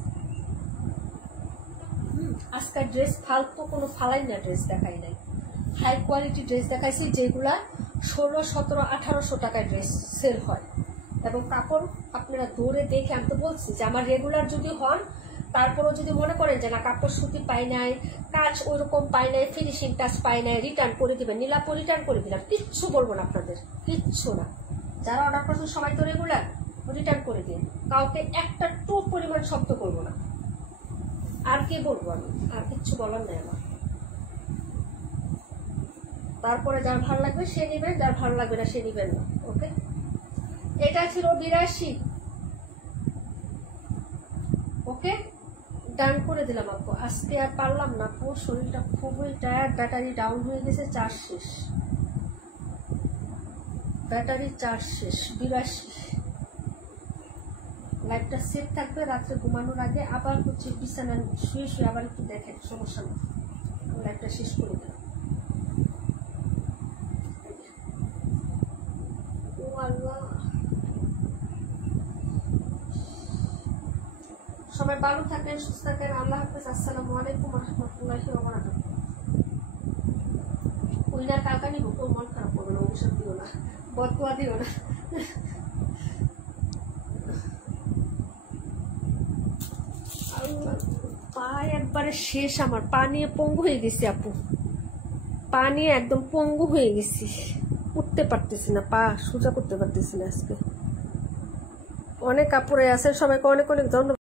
আজকের ড্রেস ফালতু কোনো ফালাই না ড্রেস দেখাই নাই, হাই কোয়ালিটি ড্রেস দেখাইছি, যেগুলা 1600, 1700, 1800 টাকায় ড্রেস সেল হয়। এবং কাপড় আপনারা দৌড়ে দেখে, আমি তো বলছি যে আমার রেগুলার যদি হন, তারপরেও যদি মনে করেন যে না কাপড় সুতি পাই নাই, কাজ ওইরকম পাই নাই, ফিনিশিং টাচ পাই নাই, রিটার্ন করে দিবেন, নীলাপো রিটার্ন করে দিলাম, কিচ্ছু বলবো না আপনাদের, কিচ্ছু না। যারা অর্ডার করছেন সবাই তো রেগুলার, রিটার্ন করে দিন, কাউকে একটা টু পরিমাণ শব্দ করবো না। আর কি বলবো আমি, আর কিচ্ছু বলার নাই আমার। তারপরে যার ভালো লাগবে সে নিবেন, যার ভালো লাগবে না সে নিবেন না। ওকে, এটা ছিল 82। ওকে, ডান করে দিলাম আপু। আজকে আর পারলাম না আপু, শরীরটা খুবই টায়ার্ড, ব্যাটারি ডাউন হয়ে গেছে, চার্জ শেষ, ব্যাটারি চার্জ শেষ। 82 লাইটটা সেট থাকবে, রাত্রে ঘুমানোর আগে আবার হচ্ছে বিছানা শুয়ে শুয়ে আবার একটু দেখেন, সমস্যা নেই, লাইটটা শেষ করে দিলাম। সবাই ভালো থাকেন, সুস্থ থাকেন, আল্লাহ হাফেজ, আসসালামু আলাইকুম ওয়া রাহমাতুল্লাহি ওয়া বারাকাতুহু। উইনার কালকা নিব, কেউ মন খারাপ করবে না, অভিশাপ দিও না, বদদোয়া দিও না। একেবারে শেষ, আমার পা নিয়ে পঙ্গু হয়ে গেছি আপু, পা নিয়ে একদম পঙ্গু হয়ে গেছি, উঠতে পারতেছি না, পা সোজা করতে পারতেছি না আজকে। অনেক কাপড়ে আছে, সবাইকে অনেক অনেক ধন্যবাদ।